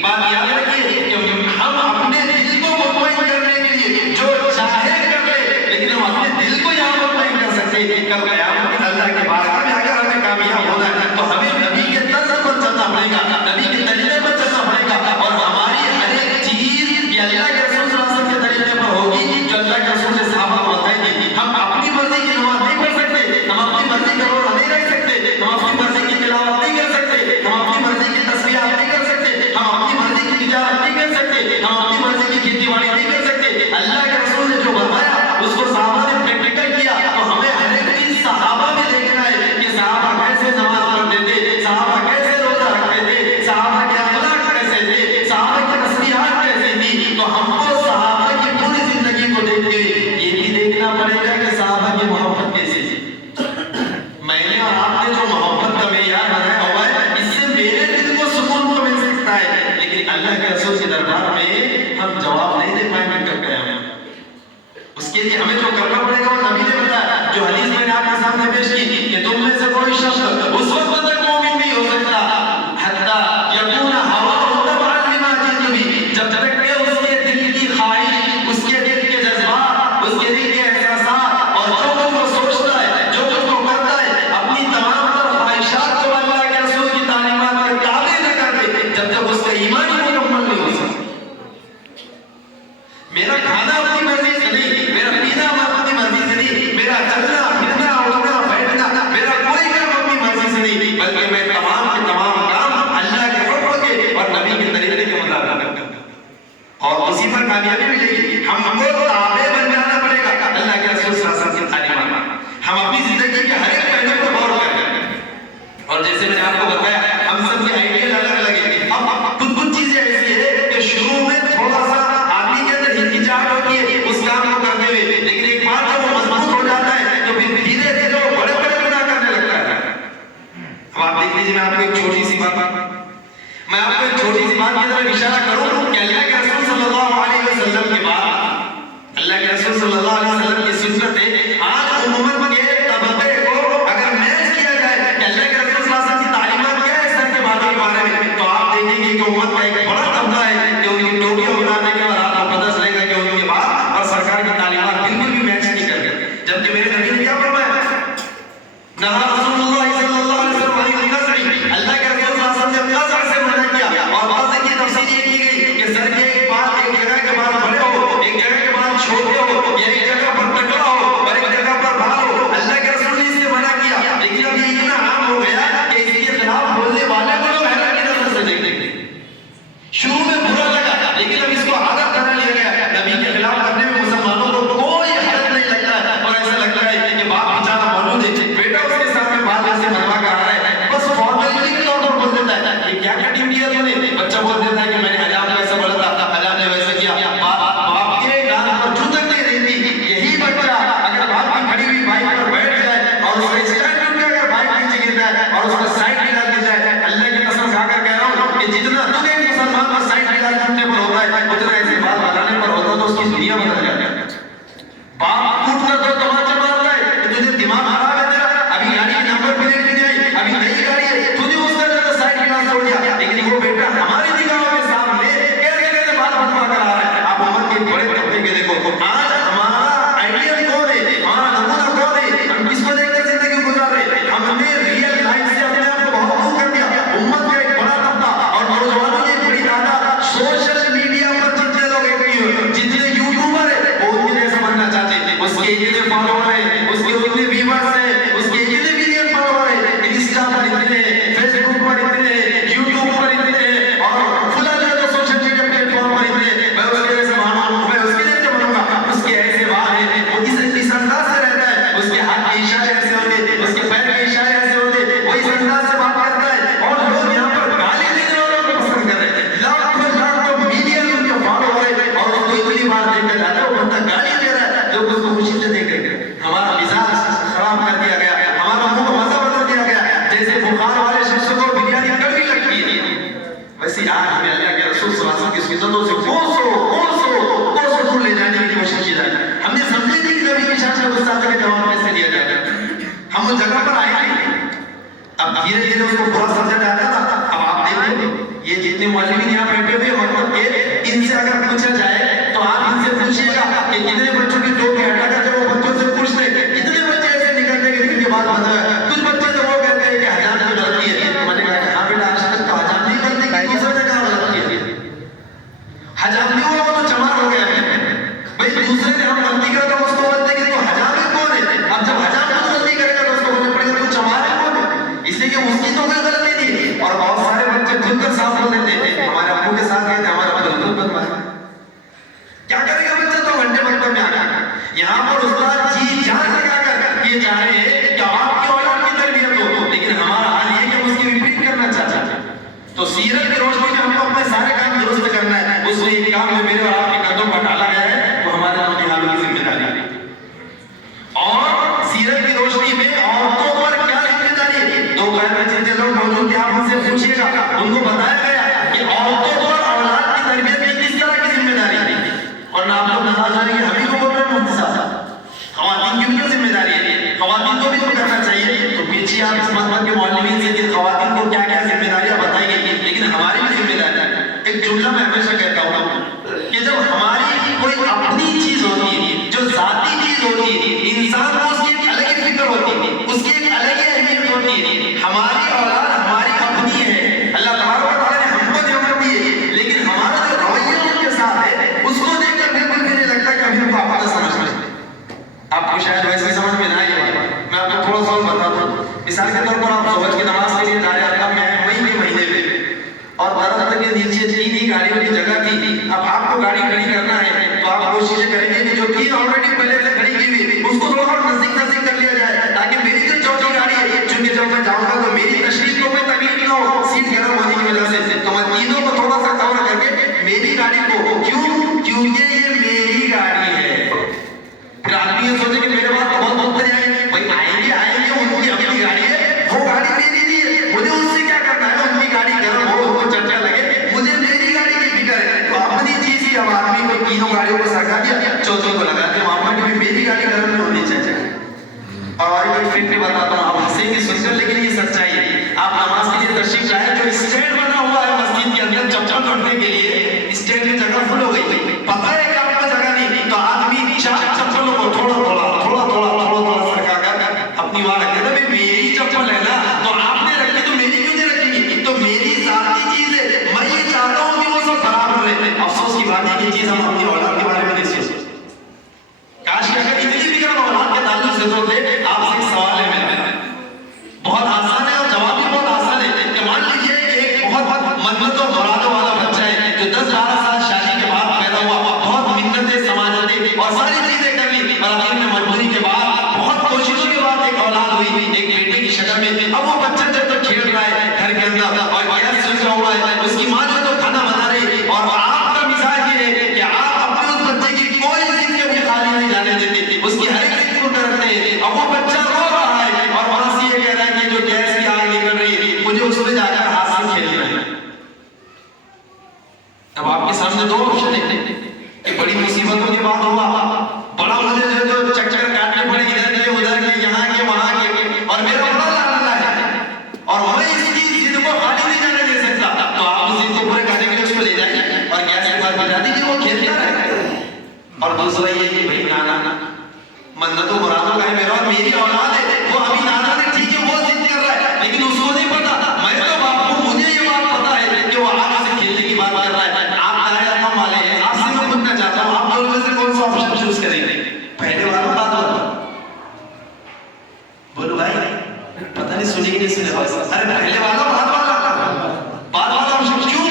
एक बात याद रखिए कि हम अपने दिल को मुतमईन करने के लिए जो चाहे कर ले, लेकिन हम अपने दिल को यहाँ मुतमईन कर सकते हैं। कल क़यामत में अल्लाह के बारगाह में अगर हमें कामयाब होना है तो हमें नबी के तर्ज पर चलना पड़ेगा, नबी के तरीके पर चलना पड़ेगा, और हमारी हर एक चीज ये अल्लाह के रसूल सल्लल्लाहु अलैहि वसल्लम के तरीके पर होगी जो अल्लाह के रसूल ने सहाबा को बताई। हम अपनी मर्जी की नमाज नहीं पढ़ सकते, हम अपनी मर्जी का रोज़ा नहीं रख सकते, हम अपनी मर्जी की तिलावत नहीं कर सकते, हम अपनी मर्जी की तस्बीहात नहीं कर सकते, हम अपनी मर्जी की तिजारत नहीं कर सकते, हम अपनी मर्जी की खेती-बाड़ी नहीं कर सकते। अल्लाह के रसूल ने जो बताया उसको सहाबा ने प्रैक्टिकल किया, तो हमें हर एक चीज सहाबा में देखना है कि सहाबा कैसे नमाज पढ़ते थे, सहाबा कैसे रोजा रखते थे, सहाबा के अखलाक कैसे थे, सहाबा की तस्बीहात कैसे थी। तो हमको सहाबा की पूरी जिंदगी को देख के ये भी देखना पड़ेगा कि सहाबा की मोहब्बत कैसी थी। मैंने और आपने जो मोहब्बत का मेयार बनाया हुआ है, इससे मेरे दिल को सुकून तो मिल सकता है, लेकिन अल्लाह के रसूल के दरबार में हम जवाब नहीं दे पाएंगे कब क़यामत। उसके लिए हमें जो करना पड़ेगा वो नबी ने बताया, जो हदीस मैंने आपके सामने पेश की कि तुम में से कोई शख्स उस वक्त तक मोमिन नहीं हो सकता हत्ता यकून हवाहु तबअन लिमा जितु भी, जब तक कि उसके दिल की ख्वाहिश, उसके दिल के जज्बात, उसके दिल के एहसासात और जो कुछ वो सोचता है, जो कुछ वो करता है, अपनी तमाम तर ख्वाहिशात को अल्लाह के रसूल की तालीमात के ताबे न कर दे, जब तक उसका ईमान ही मुकम्मल नहीं हो सकता। मेरा खाना अपनी मर्जी से नहीं, मेरा पीना अपनी मर्जी से नहीं, मेरा चलना फिरना उठना बैठना मेरा कोई काम अपनी मर्जी से नहीं, बल्कि मैं तमाम के तमाम काम अल्लाह के हुक्म के और नबी के तरीके के मुताबिक करता हूं, और उसी पर कामयाबी मिलेगी। हमको ताबे बन जाना पड़ेगा अल्लाह के रसूल सल्लल्लाहु अलैहि वसल्लम की तालीमात। हम अपनी जिंदगी के हर एक पहलू पर गौर करें, और जैसे मैंने आपको बताया हम सब के आइडियल अलग अलग है। अब कुछ चीजें ऐसी है कि शुरू में थोड़ा सा आदमी के अंदर हिचकिचाहट होती है उस काम को करते हुए, लेकिन एक बार जब वो मजबूत हो जाता है तो फिर धीरे धीरे वो बड़े बड़े गुनाह करने लगता है। अब आप देख लीजिए, मैं आपको एक छोटी सी बात की तरफ इशारा करूं कि अल्लाह के रसूल सल्लल्लाहु अलैहि वसल्लम के बाद अल्लाह के रसूल सल्लल्लाहु अलैहि वसल्लम की सुन्नत है। आज उम्मत के तबके को अगर मैच किया जाए कि अल्लाह के रसूल सल्लल्लाहु अलैहि वसल्लम की तालीमात क्या है सर के बातों के बारे में, तो आप देखेंगे कि उम्मत का एक बड़ा तबका है कि उनकी टोपियां उतारने के बाद आपको पता चलेगा कि उनके बाद और सरकार की तालीमात बिल्कुल भी मैच नहीं कर रहे। जबकि मेरे नबी ने क्या फरमाया, नहा रसूलुल्लाह सल्लल्लाहु अलैहि वसल्लम अल्लाह के रसूल सल्लल्लाहु अलैहि वसल्लम ने नजर से मना किया, और बात की तफसीर ये की गई कि सर के एक जगह के बाल बड़े हो, एक जगह के बाल छोटे हो, या एक जगह पर टकला हो और एक जगह पर बाल हो। अल्लाह के रसूल ने इससे मना किया, लेकिन अब ये इतना आम हो गया कि इसके खिलाफ बोलने वाले को लोग हैरान की नजर से देखते। शुरू में बुरा लगा, लेकिन अब इसको आदत बना लिया गया। नबी के खिलाफ करने में मुसलमानों को कोई हरज नहीं लगता है, और ऐसा लगता है कि बाप बेचारा मौजूद है, बेटा उसके सामने बाल ऐसे बनवा कर आ रहा है, बस फॉर्मेलिटी के तौर पर बोल देता है कि क्या कटिंग किया तूने, बच्चा बोल देता है कि मैंने हजाम को ऐसा बोला था, हजाम ने वैसे किया। बाप के गाल पर जूतक नहीं रहती। यही बच्चा अगर बाप की खड़ी हुई बाइक पर बैठ जाए और उसका स्टैंड टूट गया, अगर बाइक नीचे गिर जाए और उसका साइड मिला गिर जाए, अल्लाह की कसम खाकर कह रहा हूं कि जितना तुझे मुसलमान का साइड मिला टूटने पर होता है, उतना ऐसे बाल बनाने पर होता तो उसकी दुनिया बदल जाती है। बाप कूटता तो तमाचा मारता है कि तुझे दिमाग खराब है तेरा, अभी गाड़ी की नंबर प्लेट नहीं आई, अभी नई गाड़ी है, तूने उसका ज्यादा साइड मिला छोड़ दिया, लेकिन वो बेटा हमारी निगाहों के सामने कैसे बाल बनवा कर आ रहा है। आप उम्मत के बड़े तबके के देखो, आज हमारा आइडियल कौन है, हमारा नमूना कौन है, हम किसको देखकर जिंदगी गुजार रहे हैं। हमने रियल लाइफ से अपने आप को बहुत दूर कर दिया। उम्मत का एक बड़ा तबका और नौजवानों की एक बड़ी तादाद सोशल मीडिया पर जितने लोग एक्टिव हैं, जितने यूट्यूबर है, वो उनके जैसा बनना चाहते हैं। उसके इतने फॉलोअर हैं, उसके उतने व्यूअर्स हैं, उसके इतने मिलियन फॉलोअर हैं, इंस्टा पर इतने, फेसबुक पर इतने, यूट्यूब पर इतने, और फुला जो सोशल मीडिया प्लेटफॉर्म पर इतने, मैं उसके जैसे बनूंगा, मैं उसके जैसे बनूंगा, उसके ऐसे बाल हैं, वो इस अंदाज से रहता है, उसके हाथ के इशारे ऐसे होते, उसके पैर के इशारे ऐसे होते, वो इस अंदाज से बात करता है, और लोग यहाँ पर गाली देने वालों को पसंद कर रहे हैं। लाखों मिलियन उनके फॉलोअर हैं, और उसको इतनी बार देखकर जाता है, वो बंदा गाली दे रहा है, लोग उसको खुशी से देख रहे हैं। हमारा मिजाज खराब कर दिया गया, हमारा मुंह का मजा बदल दिया गया। जैसे बुखार वाले शख्स को बिरयानी कड़वी लगती है, वैसे आज हमें अल्लाह के रसूल सल्लल्लाहु अलैहि वसल्लम की सुन्नतों से कोसों दूर ले जाने की कोशिश की जाए। हमने समझे नहीं कि नबी की शान में गुस्ताखी का जवाब कैसे दिया जाएगा। हम उस जगह पर आए नहीं, अब धीरे धीरे उसको पूरा समझा जाता था। अब आप देखो, ये जितने मौलवी यहाँ बैठे तो सीरत की रोशनी में हमको अपने सारे काम दुरुस्त करना है। उसमें एक काम में मेरे और आपके कदमों पर डाला गया है, वो हमारे दो निहालों की जिम्मेदारी है। और सीरत की रोशनी में औरतों पर क्या जिम्मेदारी है? दोपहर में जितने लोग मौजूद थे आप उनसे पूछिएगा, उनको बताया गया कि औरतों पर औलाद की तरबियत की किस तरह की जिम्मेदारी है। और ना आप लोग नाराज हो कि हम ही को बोल रहे हैं मुफ्ती साहब, खवातीन की क्यों जिम्मेदारी है? खवातीन को भी तो करना चाहिए। तो पीछे आप इस मसलक के मौलवीन से कि खवातीन को क्या क्या जिम्मेदारियां बताई गई, लेकिन हमारी भी जिम्मेदारी है। एक जुमला मैं हमेशा कहता हूँ कि जब हमारी कोई अपनी चीज होती है, जो जाती चीज होती है, इंसान को उसकी एक अलग ही फिक्र होती है, उसकी एक अलग ही अहमियत होती है। हमारी औलाद हमारी अपनी है, अल्लाह तबारक व तआला ने हमको नेमत दी है, लेकिन हमारा जो रवैया उनके साथ है उसको देखकर बिल्कुल मुझे लगता है कि अभी उनको अपना समझना है। आपको शायद वैसे समझ में ना आए, मैं आपको थोड़ा सा बताता हूँ। मिसाल के तौर पर आप ज़ोहर की नमाज के लिए दायरे अरक़म में आए मई के महीने में, और दरख्त के नीचे 3 ही गाड़ियों की जगह थी। अब आपको गाड़ी खड़ी करना है तो आप कोशिश करेंगे कि जो 3 ऑलरेडी पहले से खड़ी की हुई उसको थोड़ा और नजदीक कर लिया जाए, ताकि मेरी जो चौथी गाड़ी है, चूंकि जब मैं जाऊंगा तो मेरी तशरीफ को कोई तकलीफ ना हो सीट गर्म होने की वजह से, तो मैं तीनों को थोड़ा सा कवर करके मेरी गाड़ी को, क्योंकि ये मेरी गाड़ी है। फिर आदमी ये सोचे कि मेरे बात तो बहुत मजे आएंगे, भाई आएंगे उनकी अपनी गाड़ी है, वो गाड़ी मेरी नहीं है, मुझे उससे क्या करना है? उनकी गाड़ी गर्म हो, उनको चर्चा लगे, मुझे मेरी गाड़ी की फिक्र है। तो अपनी चीज ही, अब आदमी को तीनों गाड़ियों को सरका दिया, चौथी को लगा दिया, वहां पर भी मेरी गाड़ी गर्म नहीं होनी चाहिए। और एक फिक्र बताता हूँ, आप हंसेंगे सुनकर, लेकिन ये सच्चाई है। आप नमाज के लिए तशरीफ लाए, जो स्टैंड बना हुआ है मस्जिद के अंदर चप्पल रखने के लिए, स्टैंड की जगह फुल हो गई, पता है कि आपको जगह नहीं, तो आदमी 4 चप्पलों को थोड़ा सरका कर अपनी वहां रख देता। मेरी चप्पल है ना, तो आपने रखी तो मेरी क्यों नहीं रखेगी? तो मेरी जाती चीज है, मैं ये चाहता हूँ कि वो सब बराबर रहे। अफसोस की बात है कि चीज हम अपनी औलाद के बारे में नहीं सोचते। काश अगर इतनी फिक्र औलाद के ताल्लुक से सोचते। आपसे एक सवाल है मेरा, बहुत आसान है और जवाब भी बहुत आसान है कि मान लीजिए कि एक बहुत मन्नतों मुरादों वाला बच्चा है जो 10-12 साल शादी के बाद पैदा हुआ, बहुत मिन्नतें समाजतें और सारी चीजें कर ली, और आखिर में मजबूरी के बाद बहुत कोशिशों के बाद एक औलाद हुई, एक बेटे की शक्ल में। अब वो बच्चा जब तक खेल रहा है घर के अंदर और गैस सुलझा हुआ है, उसकी माँ जो तो खाना बना रही, और आपका मिजाज ये है कि आप अपने उस बच्चे की कोई जिद कभी खाली नहीं जाने देते, उसकी हर एक जिद पूर्ण करते हैं। अब वो बच्चा रो रहा है और वहां से ये कह रहा है कि जो गैस की आग निकल रही है, मुझे उसमें जाकर हाथ से खेलना है। अब आपके सामने 2 ऑप्शन है कि बड़ी मुसीबतों के बाद हुआ, बड़ा मुझे जो चक्कर काटने पड़े, इधर के उधर के, यहाँ के वहां के, और मेरा बड़ा लाडला है और मैं इसकी जिद को खाली नहीं जाने दे सकता। तो आप उस जिद को पूरे करने के लिए उसको ले जाइए और गैस के बाद बता दीजिए, वो खेलता रहे। और दूसरा ये कि भाई नाना मन्नतों मुरादों का है मेरा और मेरी औलाद है, वो अभी नाना ने ठीक है वो जिद कर रहा है, लेकिन उसको नहीं पता, मैं तो बाप हूं, मुझे ये बात पता है कि वो आगे से खेलने की बात कर रहा है। आप दायरे अरक़म वाले हैं, आपसे मैं पूछना चाहता हूँ, आप दोनों में से कौन सा ऑप्शन चूज करेंगे? पहले वाला बात वाला? बोलो भाई, पता नहीं सुनी कि नहीं सुने? अरे पहले वाला बात वाला ऑप्शन क्यों?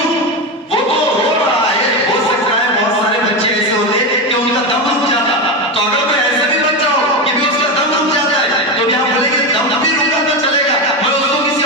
वो तो रो रहा है, हो सकता है बहुत सारे बच्चे ऐसे होते कि उनका दम रुक जाता, तो अगर मैं ऐसा भी बच्चा हो कि भी उसका दम रुक जाता है, तो क्या बोलेंगे दम भी रुका तो चलेगा, मैं उसको किसी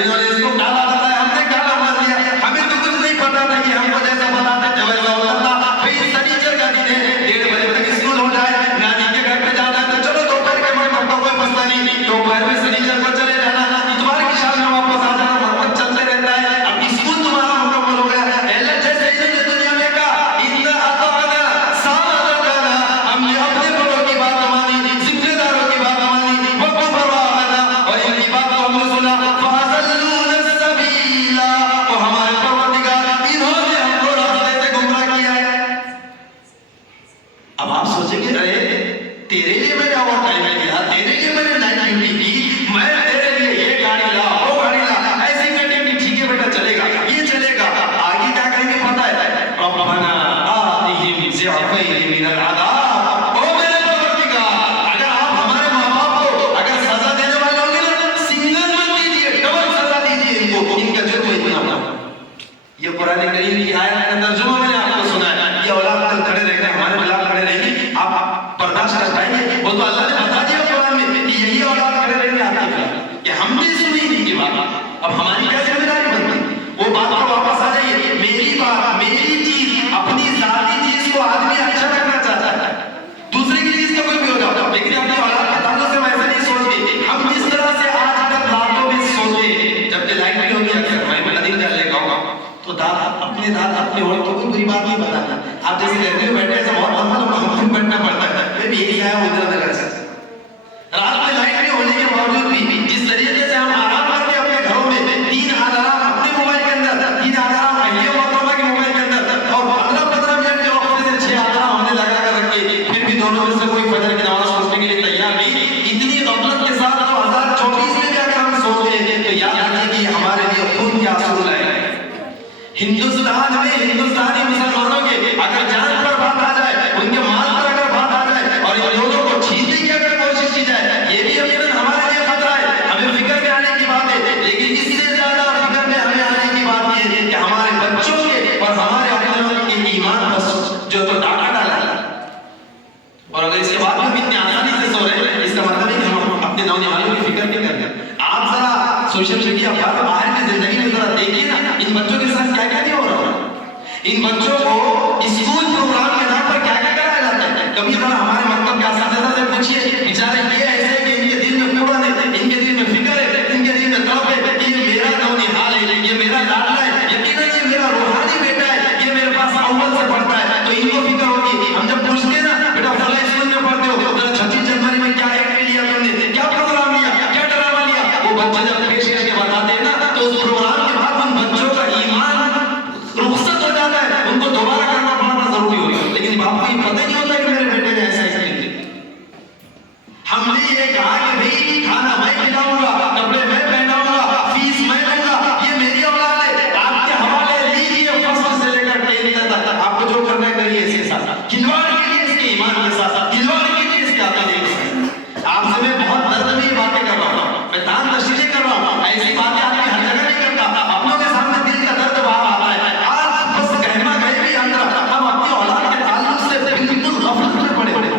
इन्होंने इसको काला बताया, हमने काला मान लिया, हमें तो कुछ नहीं पता था, ये हमको जैसा बताते जब ऐसा होता था। भाई शनिचर का दिन है, 1:30 बजे तक स्कूल हो जाए, नानी के घर पे जाना है तो चलो दोपहर के वक्त हमको कोई मसला नहीं, दोपहर में शनिचर को चले जाना, इतवार की शाम में वापस आ जाना, मतलब चलते रहता है। अब स्कूल तुम्हारा मुकम्मल हो गया, एला जैसे इन्होंने दुनिया में कहा इन्ना अताना साना, हमने अपने बड़ों की बात मानी, जिम्मेदारों की बात मानी, वक़्त बरवाना, और इनकी बात को हमने सुना, फज़ल्लूना सबीला, और हमारे परवरदिगार इन्होंने हमको रास्ते से गुमराह किया है। अब आप सोचेंगे अरे तेरे लिए मैंने और टाइम किया, तेरे लिए मैंने नाइट ड्यूटी की, मैं तेरे लिए ये गाड़ी ला, वो गाड़ी ला, ऐसी करेंगे, ठीक है बेटा चलेगा, ये चलेगा। आगे क्या कहेंगे पता है, रब्बना आतिहिम ज़िअफ़ैन मिनल अज़ाब, ओ मेरे परवरदिगार, अगर आप हमारे माँ-बाप को अगर सजा देने वाले होंगे ना, सिंगल मत दीजिए, डबल सजा दीजिए इनको, इनका जुर्म इतना बड़ा। ये कुरान करीम की आयत का तर्जुमा मैंने आपको सुनाया। ये औलाद कल खड़े रहेंगे, हमारे खिलाफ खड़े रहेंगी, आप बर्दाश्त कर पाएंगे? वो तो अल्लाह ने बता दिया कुरान में कि यही औलाद खड़े रहेंगे आपके खिलाफ, कि हम भी सुनी इनकी बात, अब हमारी क्या जिम्मेदारी बनती? वो बात पर वापस आ जाइए। मेरी बात, मेरी चीज, अपनी जाती चीज को आदमी अच्छा रखना चाहता है, दूसरे की चीज का कोई भी हो जाता, लेकिन अपनी औलाद के ताल्लुक से वैसे नहीं सोचते। हम जिस तरह से आज तक रातों में सोते, जब लाइट नहीं होती, अक्सर मैं नदी कर लेगा तो दादा अपने दादा अपने और को कोई बुरी बात नहीं बताता। आप जैसे रहते हो बैठे, ऐसा बहुत लंबा लंबा हम बैठना पड़ता है, मैं भी यही आया उधर उधर कर सकता। रात में लाइट नहीं होने के बावजूद भी जिस तरीके से हम आराम करते अपने घरों में, 3 अलार्म अपने मोबाइल के अंदर, 3 अलार्म अहिया मोहतरमा के मोबाइल के अंदर, और 15-15 मिनट के वक्त से 6 अलार्म हमने लगा कर रखे, फिर भी दोनों में से कोई फजर की नमाज पढ़ने के लिए तैयार नहीं। इतनी गफलत के साथ 2024 में भी अगर हम सोते हैं तो याद रखिए कि हमारे लिए खून के आंसू लाए। हिंदुस्तान में हिंदुस्तानी मुसलमानों के अगर जान पर बात आ जाए, उनके माल पर अगर बात आ जाए, और इन लोगों को छीनने की अगर कोशिश की जाए, ये भी अभी हमारे लिए खतरा है। हमें फिक्र में आने की बात है, लेकिन इससे ज्यादा फिक्र में हमें आने की बात यह है कि हमारे बच्चों के और हमारे अपने के ईमान पर जो तो डाका डाला है, और अगर इसके बाद भी इतनी आसानी से सो रहे हैं, इसका मतलब है कि हम अपने नौजवानों की फिक्र नहीं करते। आप जरा सोशल मीडिया पर बाहर की जिंदगी में जरा देखिए ना, इन बच्चों के साथ क्या क्या नहीं हो रहा है। इन बच्चों को स्कूल प्रोग्राम के नाम पर क्या क्या कराया जाता है। कभी जरा हमारे मतलब के असातिज़ा से पूछिए, बेचारे ये ऐसे कि इनके दिल में कुरान है, इनके दिल में फिक्र है, इनके दिल में तड़प है कि ये मेरा नौनिहाल है, ये मेरा लाडला है, यकीनन ये मेरा रूहानी बेटा है, ये मेरे पास अव्वल से पढ़ता है, तो इनको फिक्र होगी। हम जब पूछते हैं ना, बेटा फला स्कूल में पढ़ते हो, जरा 26 जनवरी में क्या एक्ट लिया तुमने, क्या प्रोग्राम लिया, क्या ड्रामा लिया, वो बच्चे जब पेश करके बताते हैं ना, तो उस प्रोग्राम के बाद उन बच्चों का ईमान रुखसत हो जाता है, उनको दोबारा करना पड़ना जरूरी होगा। लेकिन बाप को ये पता नहीं होता कि मेरे बेटे ने ऐसा एक्ट किया। हमने ये कहा कि भाई खाना मैं खिलाऊंगा, कपड़े मैं पहनाऊंगा, फीस मैं दूंगा, ये मेरी औलाद है, आपके हवाले लीजिए, फर्स्ट से लेकर 10 तक आपको जो करना है करिए इसके साथ, खिलवाड़ कीजिए इसके ईमान के साथ, खिलवाड़ कीजिए इसके अकीदे के साथ। आपसे मैं बहुत दर्द में ये बातें कर रहा हूँ, मैं तान तशरीह कर रहा हूँ, ऐसी बातें आदमी हर जगह नहीं करता, अपनों के सामने दिल का दर्द बाहर आता है। आज बस कहमा गए भी अंदर, हम अपनी औलाद के ताल्लुक से बिल्कुल गफलत में पड़े हुए,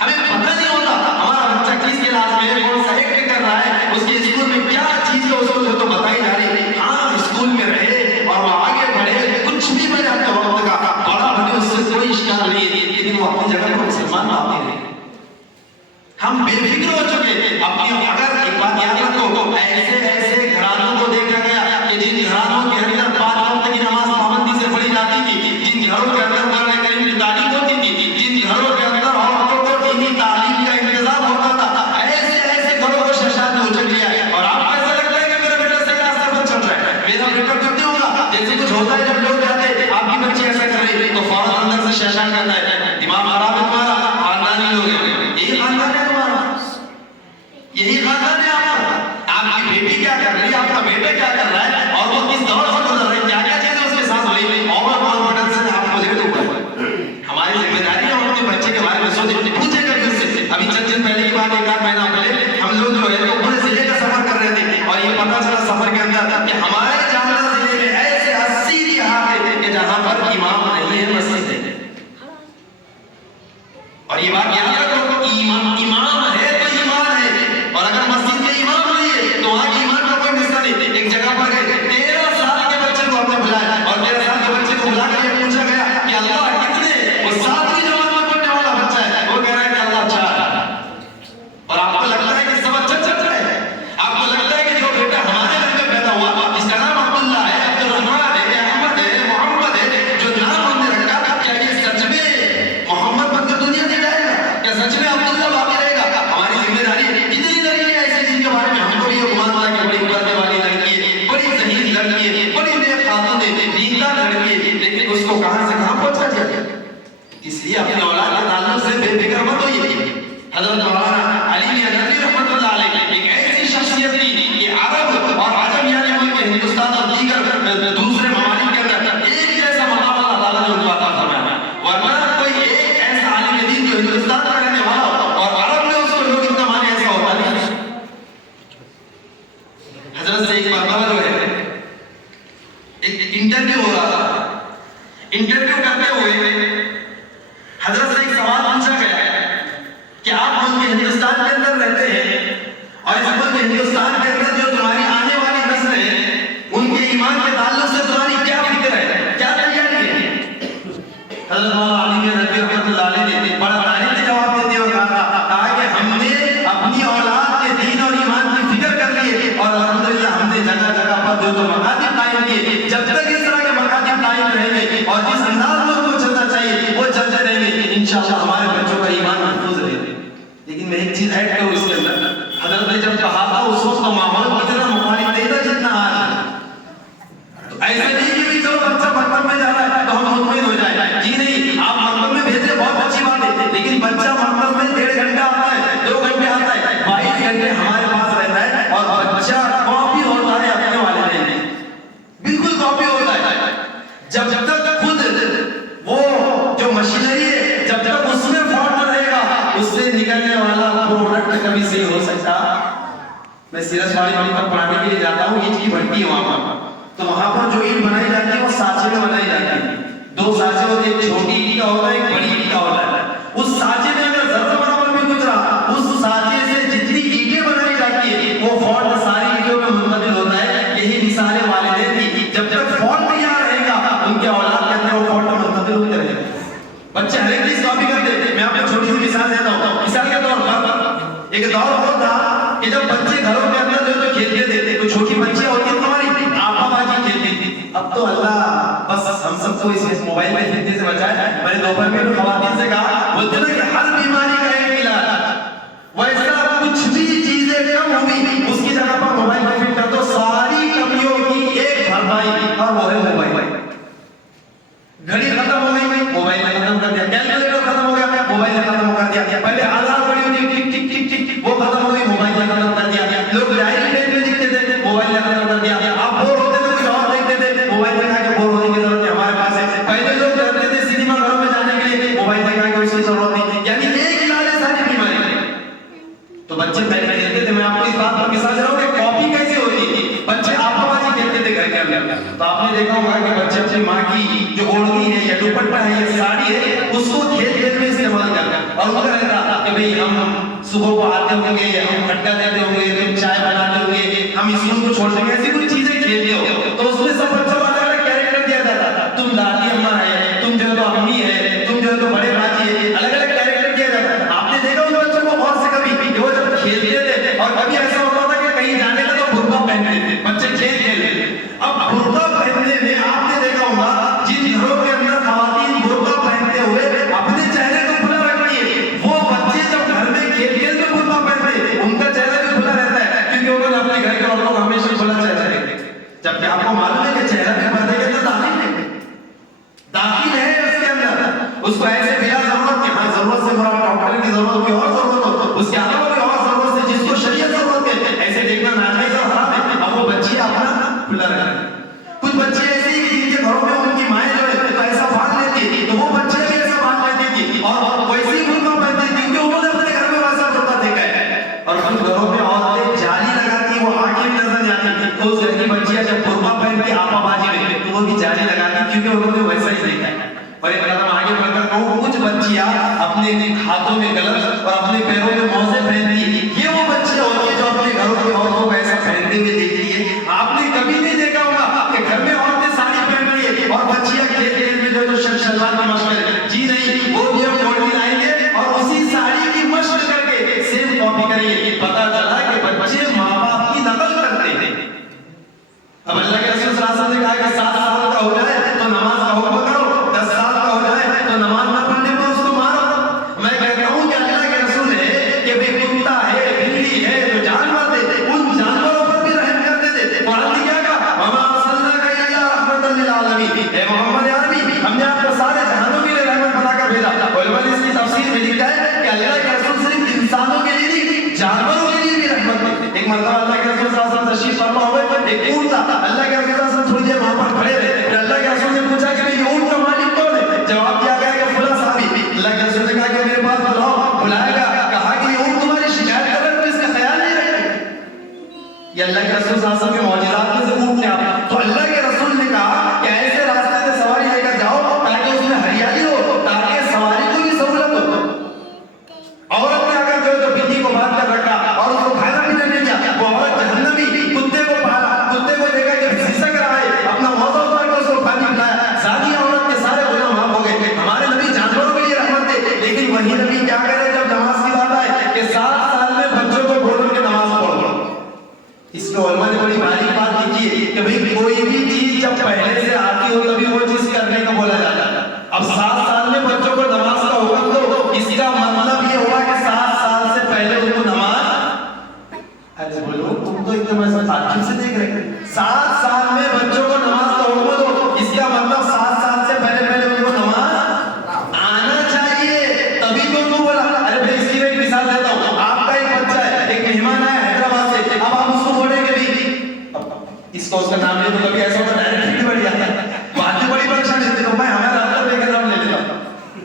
हमें पता नहीं होता हमारा बच्चा किस क्लास में है, कौन सा एक्ट कर रहा है, उसके स्कूल में क्या चीज है उसको जो तो बताई जा रही है। हाँ, स्कूल में रहे और वो आगे बढ़े, कुछ भी बने अपने वक्त का बड़ा बने, उससे कोई इश्काल नहीं है, लेकिन वो अपनी जगह पर मुसलमान आते हैं। हम बेफिक्र हो चुके अपनी। अगर एक बात याद रखो, ऐसे ऐसे घरानों को देखा गया कि जिन घरानों के अंदर 5 वक्त की नमाज पाबंदी से पढ़ी जाती थी, जिन घरों के अंदर कुरान करीम की तालीम होती थी, जिन घरों के अंदर औरतों को दीनी तालीम का इंतजाम होता था, ऐसे ऐसे घरों को शैतान ने उचक लिया है। और आपको ऐसा लगता है कि मेरा बेटा सही रास्ते पर चल रहा है, मेरा बेटा कुछ नहीं होगा, जैसे कुछ होता है जब लोग जाते हैं आपकी बच्ची ऐसा कर रही है तो फौरन अंदर से शैतान कहता है दिमाग खराब है तुम्हारा, खानदानी लोग हैं, यही खानदान है तुम्हारा, यही खानदान है आपका। आपकी बेटी क्या कर रही है, आपका बेटा क्या कर रहा है, और वो किस दौर से गुजर रही है, क्या क्या चीजें उसके साथ हुई, ओवर कॉन्फिडेंस से आपको ले लो। हमारी जिम्मेदारी है हम अपने बच्चे के बारे में सोचे, पूछे कभी उससे। अभी चंद दिन पहले की बात, 1 महीना पहले हम लोग जो है तो पूरे जिले का सफर कर रहे थे, और ये पता चला सफर के अंदर कि हमारे जामना जिले में ऐसे 80 देहात है कि जहां पर इमाम नहीं है, मस्जिद है। और ये बात याद रखो, इमाम है तो ईमान है, और अगर मस्जिद में इमाम नहीं है तो वहां ईमान का कोई हिस्सा नहीं। हजरत मौलाना अली मियां नदवी रहमतुल्लाह अलैह एक ऐसी शख्सियत थी कि अरब और अजम यानी मुल्क हिंदुस्तान और दीगर दूसरे ममालिक के अंदर एक जैसा मकाम अल्लाह ताला ने उनको अता फरमाया। वरना कोई एक ऐसा आलिम दीन जो हिंदुस्तान का रहने वाला हो और अरब में उसको लोग इतना माने, ऐसा होता नहीं। हजरत से एक मरतबा जो है एक इंटरव्यू हो रहा था। इंटरव्यू करते हुए हजरत से एक सवाल पूछा गया कि आप मुल्क हिंदुस्तान के अंदर रहते हैं और इस मुल्क हिंदुस्तान के अंदर जो तुम्हारी आने वाली नस्ल है उनके ईमान के ताल्लुक से तुम्हारी क्या फिक्र है, क्या तैयारी है? हजरत मौलाना अली मियां नदवी रहमतुल्लाह अलैह ने बड़ा तारीफ से जवाब देते हुए कहा कि हमने अपनी औलाद के दीन और ईमान की फिक्र कर ली है और अल्हम्दुलिल्लाह हमने जगह जगह पर जो मकातिब कायम किए। जब तक इस तरह के मकातिब कायम रहेंगे और जिस अंदाज में उनको चलना चाहिए वो चलते रहेंगे, इंशाअल्लाह हमारे बच्चों का ईमान महफूज रहेगा। लेकिन मैं एक चीज ऐड करूं इसके अंदर, हजरत ने जब कहा था उस वक्त तो माहौल कितना मुखालिफ नहीं था जितना आज है। तो ऐसे नहीं कि भी चलो बच्चा मकतब में जा रहा है तो हम मुतमिन हो जाए, जी नहीं, आप मकतब में भेज रहे बहुत अच्छी बात है, लेकिन बच्चा मकतब में 1.5 घंटा आता है, 2 घंटे आता है, 22 घंटे हमारे पास रहता है और बच्चा कॉपी होता है अपने वालिदैन, बिल्कुल कॉपी होता है। जब तक खुद वो जो मशीनरी है जब तक उसमें फॉल्ट रहेगा उससे निकलने वाला प्रोडक्ट कभी सही हो सकता। मैं सीरसवाड़ी पर पढ़ाने के लिए जाता हूँ, ईंट की भट्टी है वहां पर, तो वहां पर जो ईंट बनाई जाती है वो सांचे में बनाई जाती है। 2 सांचे होते हैं, एक छोटी ईंट का होता है, एक बड़ी ईंट का होता है। उस सांचे में अगर जरा बराबर भी गुजरा उस सांचे से जितनी ईंटें बनाई जाती है वो फॉल्ट सारी ईंटों में मुंतकिल होता है। यही मिसालें वालिदैन की, जब तक फॉल्ट तैयार रहेगा उनके औलाद के अंदर वो फॉल्ट मुंतकिल होते रहेगा। बच्चे हर एक चीज कॉपी करते हैं। मैं आपको छोटी सी मिसाल देता हूँ। मिसाल के तौर पर एक दौर होता कि जब बच्चे घरों के अंदर जो खेलते थे, तो छोटी बच्चियां होती है तुम्हारी आपाबाजी खेलती थी। अब तो अल्लाह बस हम सबको इस मोबाइल में खेलने से बचाए। मैंने दोपहर में खवातीन से कहा, बोलते ना कि हर बीमारी का एक इलाज, वैसा कुछ भी चीजें कम हुई उसकी जगह पर मोबाइल में फिट कर दो, सारी कमियों की एक भरपाई, और वो है मोबाइल। घड़ी खत्म हो गई, मोबाइल ने खत्म कर दिया। कैलकुलेटर खत्म हो गया, मोबाइल ने खत्म कर दिया। पहले अलार्म पड़ी होती टिक टिक टिक टिक, वो खत्म हो गई, मोबाइल ने खत्म कर दिया। लोग डायरी पेज में लिखते थे, मोबाइल ने खत्म कर दिया। आप बोर होते थे कुछ और देखते थे, मोबाइल ने कहा कि बोर होने की जरूरत नहीं, हमारे पास है। पहले लोग डरते थे सिनेमा घरों में जाने के लिए, मोबाइल ने कहा कि उसकी जरूरत नहीं। यानी एक इलाज है सारी बीमारी। तो बच्चे पहले खेलते थे, मैं आपको इस बात पर मिसाल दे रहा हूं कि कॉपी कैसे होती थी। बच्चे आपाबाजी खेलते थे घर के अंदर, तो आपने देखा होगा कि बच्चे अपनी माँ की जो ओढ़नी है या दुपट्टा है या साड़ी है उसको खेल खेल में इस्तेमाल करते हैं। और उनका रहता कि भाई हम सुबह को आते होंगे, हम खट्टा देते होंगे, तुम चाय बनाते होंगे, हम स्कूल को छोड़ देंगे, ऐसी कुछ चीजें खेलते हो। तो उसमें सब बच्चों को अलग अलग कैरेक्टर दिया जाता था। तुम दादी अम्मा है, तुम जो है तो अम्मी है, तुम जो है तो बड़े बाजी है, अलग अलग कैरेक्टर दिया जाता था। आपने देखा उन बच्चों को और से कभी वो जब खेलते थे, और कभी ऐसा होता था कि कहीं जाने का तो बुर्का पहनते थे, बच्चे खेल खेलते थे। अब बुर्का पहनने में आपने देखा होगा जिन घरों के अंदर खवातीन बुर्का पहनते हुए अपने चेहरे को खुला रखती है, वो बच्चे जब घर में खेल खेल में बुर्का पहनते उनका चेहरा भी खुला रहता है, क्योंकि उन्होंने अपने घर के औरतों को हमेशा खुला चेहरा रखा। जबकि आपको मालूम है कि चेहरा के पर्दे के अंदर दाखिल है उसके अंदर। उसको ऐसे बिना जरूरत के, हाँ जरूरत से बड़ा डॉक्टर की जरूरत, कोई और जरूरत हो, उसके अलावा कोई और जरूरत से जिसको शरीयत जरूरत है, ऐसे देखना नाजायज और हराम है। अब वो बच्ची अपना खुला रहे। कुछ बच्चे ऐसे ही कि जिनके घरों में उनकी माएँ जो है तो ऐसा बांध लेती थी, तो वो बच्चे भी ऐसा बांध लेती थी और वैसे ही बुर्का पहनती थी, क्योंकि उन्होंने अपने घर में वैसा बुर्का देखा है। और कुछ घरों में औरतें जाली लगाती, वो आंखें भी नजर नहीं आती, तो उस घर की बच्चियां जब बुर्का पहनती आपाबाजी में तो वो भी जाली लगाती, क्योंकि उन्होंने वैसा ही देखा है। और एक कदम आगे बढ़कर कहूं, कुछ बच्चियां अपने हाथों में ग्लव्स और अपने पैरों में मोजे पहनती, ये वो बच्चियां होती है जो अपने घरों की औरतों को ऐसा पहनते हुए देखती है। आपने कभी नहीं देखा होगा कि घर में औरतें साड़ी पहन रही है और बच्चियां खेल खेल में जो शलवार की मशक है, जी नहीं, वो भी हम ओढ़नी लाएंगे और उसी साड़ी की मशक करके सेम कॉपी करेंगे। पता चला कि बच्चे माँ बाप की नकल करते हैं। अब अल्लाह के रसूल सल्लल्लाहु अलैहि वसल्लम ने कहा कि 7 साल का हो जाए तो नमाज का हुक्म करो, 10 साल का हो जाए तो नमाज न पढ़ने पर उसको मारो। मैं कहता हूँ कि अल्लाह के रसूल है कि भाई कुत्ता है, बिल्ली है, जो जानवर थे उन जानवरों पर भी रहम करते थे। कुरान ने क्या कहा, वमा अर्सलनाका इल्ला रहमतल लिल आलमीन, हे मोहम्मद अरबी, हमने आपको सारे जहानों के लिए रहमत बनाकर भेजा। उलमा ने इसकी तफसीर में लिखा है कि अल्लाह के रसूल सिर्फ एक ऊंट था, अल्लाह के रसूल थोड़ी देर वहां पर खड़े रहे, फिर अल्लाह के रसूल ने पूछा कि ये ऊंट का मालिक कौन है? जवाब दिया गया कि फलां साहब। अल्लाह के रसूल ने कहा कि मेरे पास बुलाओ, बुलाएगा, कहा कि ये ऊंट तुम्हारी शिकायत कर रहा है, तो इसका ख्याल नहीं रखते। ये अल्लाह के रसूल सल्लल्लाहु अलैहि वसल्लम के मौजिज़ात में से ऊंट ने तो अल्लाह के रसूल ने कहा कि ऐसे रास्ते से सवारी लेकर जाओ ताकि उसमें हरियाली हो, ताकि सवारी को भी सहूलत हो। औरत ने अगर जो बिल्ली को बांध कर रखा और उसको खाना पीना नहीं दिया, वो औरत जहन्नमी। कुत्ते को पाला, कुत्ते को देखा जब सिसक रहा है, अपना मौजा उतार कर उसको पानी पिलाया, सारी औरत के सारे गुनाह माफ हो गए। हमारे नबी जानवरों के लिए रहमत थे, लेकिन वही नबी क्या कह रहे जब नमाज की बात आए कि 7 साल में बच्चों को बोल के नमाज पढ़ो। इसमें उलमा ने बड़ी बारीक बात लिखी है कि भाई कोई भी चीज जब पहले से आती हो तभी वो चीज करने का बोला जाता है। अब 7 साल में बच्चों को नमाज का हुक्म दो, इसका मतलब ये हुआ कि 7 साल से पहले उनको नमाज, अरे बोलो तुम तो एकदम ऐसा ताज्जुब से देख रहे हैं। 7 साल में बच्चों को नमाज का हुक्म दो, इसका मतलब 7 साल से पहले उनको नमाज आना चाहिए, तभी तो उनको बोला। अरे भाई इसकी मैं एक मिसाल देता हूँ, आपका एक बच्चा है, एक मेहमान आया हैदराबाद से, अब आप उसको बोलेंगे भी इसको उसका नाम ले, तो कभी ऐसा होता है डायरेक्ट बढ़ जाता है, बाद में बड़ी परेशानी होती है, तो मैं हमारा अख्तर भाई का नाम ले लेता हूँ।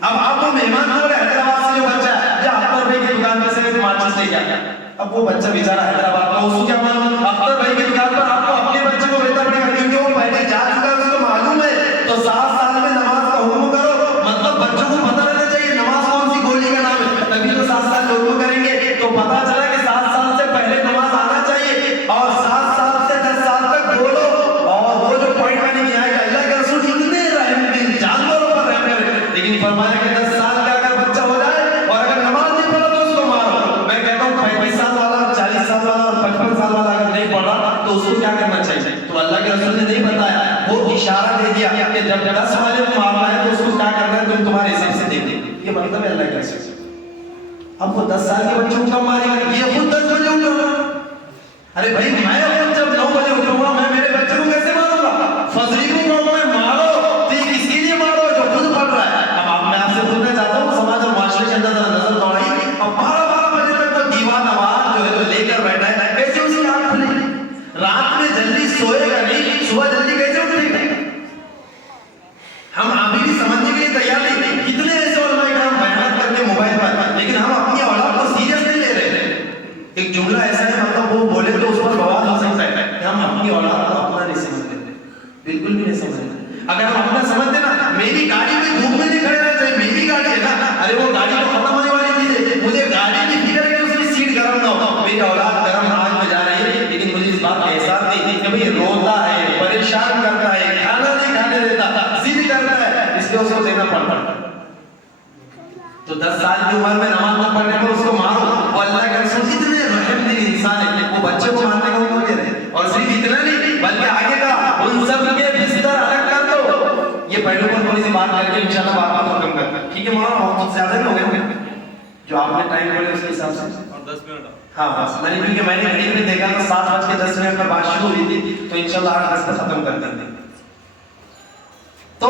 अब आप वो मेहमान बोले हैदराबाद से जो बच्चा है, जो अख्तर भाई की दुकान पे से माचिस ले गया, अब वो बच्चा बेचारा हैदराबाद का, उसको क्या मालूम अख्तर भाई की दुकान पर आपको अपने बच्चे को भेजना पड़ेगा, क्योंकि वो पहले जा चुका है, उसको मालूम है। तो 7 साल में नमाज का हुक्म करो, मतलब बच्चों को पता रहना चाहिए नमाज कौन सी गोली का नाम है, तभी तो 7 साल लोगों करेंगे। तो पता चला कि 7 साल से पहले नमाज आना चाहिए, और 7 साल से 10 साल तक बोलो। और वो जो पॉइंट मैंने किया है, अल्लाह के रसूल इतने रहमदिल, जानवरों पर रहम करे, लेकिन फरमाया कि 10 साल का अगर बच्चा हो जाए और अगर नमाज नहीं पढ़ा तो उसको मारो। मैं कहता हूँ 35 साल वाला, 40 साल वाला और 55 साल वाला अगर नहीं पढ़ा तो उसको क्या करना चाहिए? तो अल्लाह के रसूल ने नहीं बताया, वो इशारा दे दिया कि जब 10 वाले को मारना है तो उसको क्या करना है, तुम तुम्हारे हिसाब से दे देंगे। ये मतलब है अल्लाह के रसूल। अब वो 10 साल के बच्चे को कब मारेगा? ये खुद 10 बजे उठोगा। अरे भाई मैं खुद जब 9 बजे उठूंगा, मैं मेरे बच्चे को कैसे मारूंगा? फजरी को कहूंगा मैं मारो, तो ये किसके लिए मारो? जो खुद पढ़ रहा है। अब मैं आपसे पूछना चाहता हूँ, समाज और माशरे के अंदर नजर दौड़ाई, अब 12 बजे तक वो दीवान आवाज जो है तो लेकर बैठा है, कैसे उसकी आंख खुलेगी? रात में जल्दी सोएगा नहीं, सुबह जल्दी कैसे उठेगा? हम अभी भी समझने के लिए तैयार नहीं। कितने ऐसे उलमा इकराम बयान करते मोबाइल पर, लेकिन हम अपनी औलाद को सीरियस नहीं ले रहे। एक जुमला ऐसा है, मतलब वो बोले तो उस पर बवाल हो सकता है कि हम अपनी औलाद को अपना नहीं समझते, बिल्कुल भी नहीं समझते। अगर हम अपना समझते ना, मेरी गाड़ी में धूप में नहीं खड़े रहना चाहिए, मेरी गाड़ी है ना, अरे वो गाड़ी तो खत्म होने वाली चीज है, मुझे गाड़ी की फिक्र है कि उसकी सीट गर्म ना हो। मेरी औलाद गर्म आग में जा रही है, लेकिन मुझे इस बात का एहसास नहीं कि भाई रोता है, परेशान करता है, खाना नहीं खाने देता, जिद करता है, इसलिए उसको देना पड़ता है। तो 10 साल की उम्र में नमाज न पढ़ने पर उसको मारो। वो अल्लाह के रसूल इतने रहमदिल इंसान है, वो बच्चे को मारने का हुक्म दे रहे। और सिर्फ इतना नहीं, बल्कि आगे का उन सब के बिस्तर अलग कर दो। ये पहलू पर थोड़ी सी बात करके इंशाल्लाह बात को खत्म करते हैं, ठीक है? मौलाना बहुत ज्यादा भी हो गए जो आपने टाइम बोले उसके हिसाब से, और 10 मिनट। हाँ बस मैंने, क्योंकि मैंने घड़ी में देखा तो 7:10 पर बात शुरू हुई थी, तो इंशाल्लाह 8:10 पर खत्म कर देंगे। तो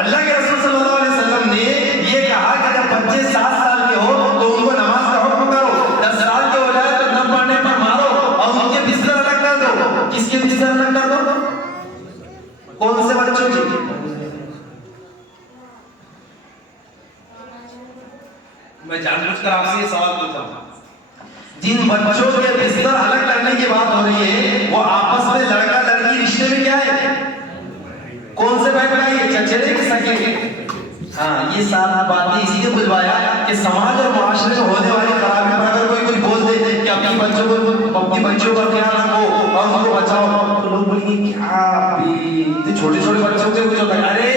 अल्लाह के रसूल सल्लल्लाहु अलैहि वसल्लम ने ये कहा कि जब बच्चे 7 साल के हो तो उनको नमाज का हुक्म करो, 10 साल के हो जाए तो न पढ़ने पर मारो, और उनके बिस्तर अलग कर दो। किसके बिस्तर अलग कर दो? कौन से बच्चों के? मैं जानबूझकर आपसे ये सवाल पूछा हूं। जिन बच्चों के बिस्तर अलग करने की बात हो रही है, वो आपस में लड़का लड़की रिश्ते में क्या है? कौन से भाई भाई? चचेरे के सके? हाँ, ये सारी बातें इसलिए बुलवाया कि समाज और माशरे में होने वाली खराबी पर अगर कोई कुछ बोल दे कि अपनी बच्चों का ख्याल रखो और उनको बचाओ, तो लोग बोलेंगे क्या छोटे छोटे बच्चों के कुछ होता है। अरे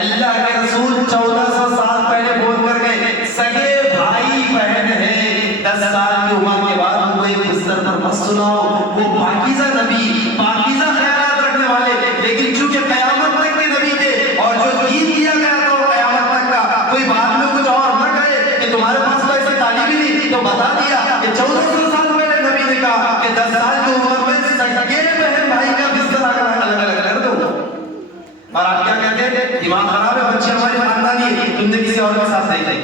अल्लाह के रसूल 1400 साल पहले बोल कर गए, सगे भाई बहन है, 10 साल की उम्र के बाद उनको एक बिस्तर पर मत सुनाओ। वो पाकीज़ा नबी, पाकीज़ा ख्यालात रखने वाले, लेकिन चूंकि कयामत तक के नबी थे और जो दीन दिया गया था वो कयामत तक का, कोई बाद में कुछ और न कहे कि तुम्हारे पास तो ऐसी तालीम ही नहीं, तो बता दिया कि 1400 साल पहले नबी ने कहा कि 10 साल की उम्र में सगे बहन भाई का बिस्तर अलग अलग कर दो। और आप क्या कहते हैं? दिमाग खराब है, बच्चे हमारे खानदानी है, तुमने किसी और के साथ नहीं किया।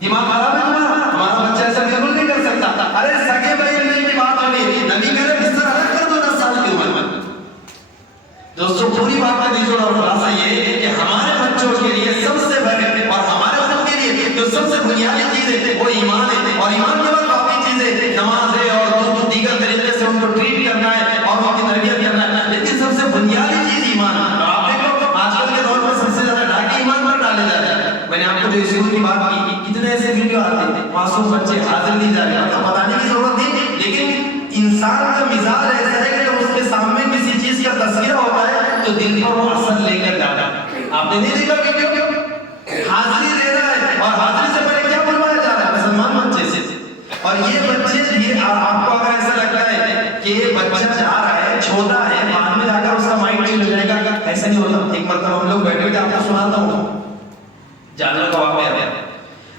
दिमाग खराब है तुम्हारा, हमारा बच्चा ऐसा बिल्कुल नहीं कर सकता। अरे सगे भाई की बात हो रही है, नबी कह रहे बिस्तर अलग कर दो 10 साल की उम्र में। दोस्तों पूरी बात का निचोड़ और खुलासा ये है कि हमारे बच्चों के लिए सबसे बड़े और हमारे खुद के लिए जो सबसे बुनियादी चीज है वो ईमान है। और ईमान के बाद बाकी चीजें नमाज है और दो दीगर तरीके से उनको ट्रीट करना है और उनकी तरबियत करना है, लेकिन सबसे बुनियादी चीज ईमान है। और आप देखो आजकल के दौर में सबसे ज्यादा डाके ईमान पर डाले जा रहे हैं। मैंने आपको जो स्कूल की बात की, कितने ऐसे वीडियो आते हैं मासूम बच्चे हाजिर नहीं जा रहे, मतलब बताने की जरूरत नहीं, लेकिन इंसान का मिजाज ऐसा है कि जब उसके सामने किसी चीज का तस्करा होता है तो दिल पर वो असर लेकर जाता है। आपने नहीं देखा वीडियो, हाजिरी दे रहा है और हाजिरी से पहले क्या बुलवाया जा रहा है, मुसलमान बच्चे से। और ये बच्चे धीरे, आपको अगर ऐसा लगता है कि ये बच्चा जा रहा है छोटा है, बाद में जाकर उसका माइंड चेंज हो जाएगा, ऐसा नहीं होता। एक मतलब हम लोग बैठे थे, आपको सुनाता हूँ जानवर का वाकया।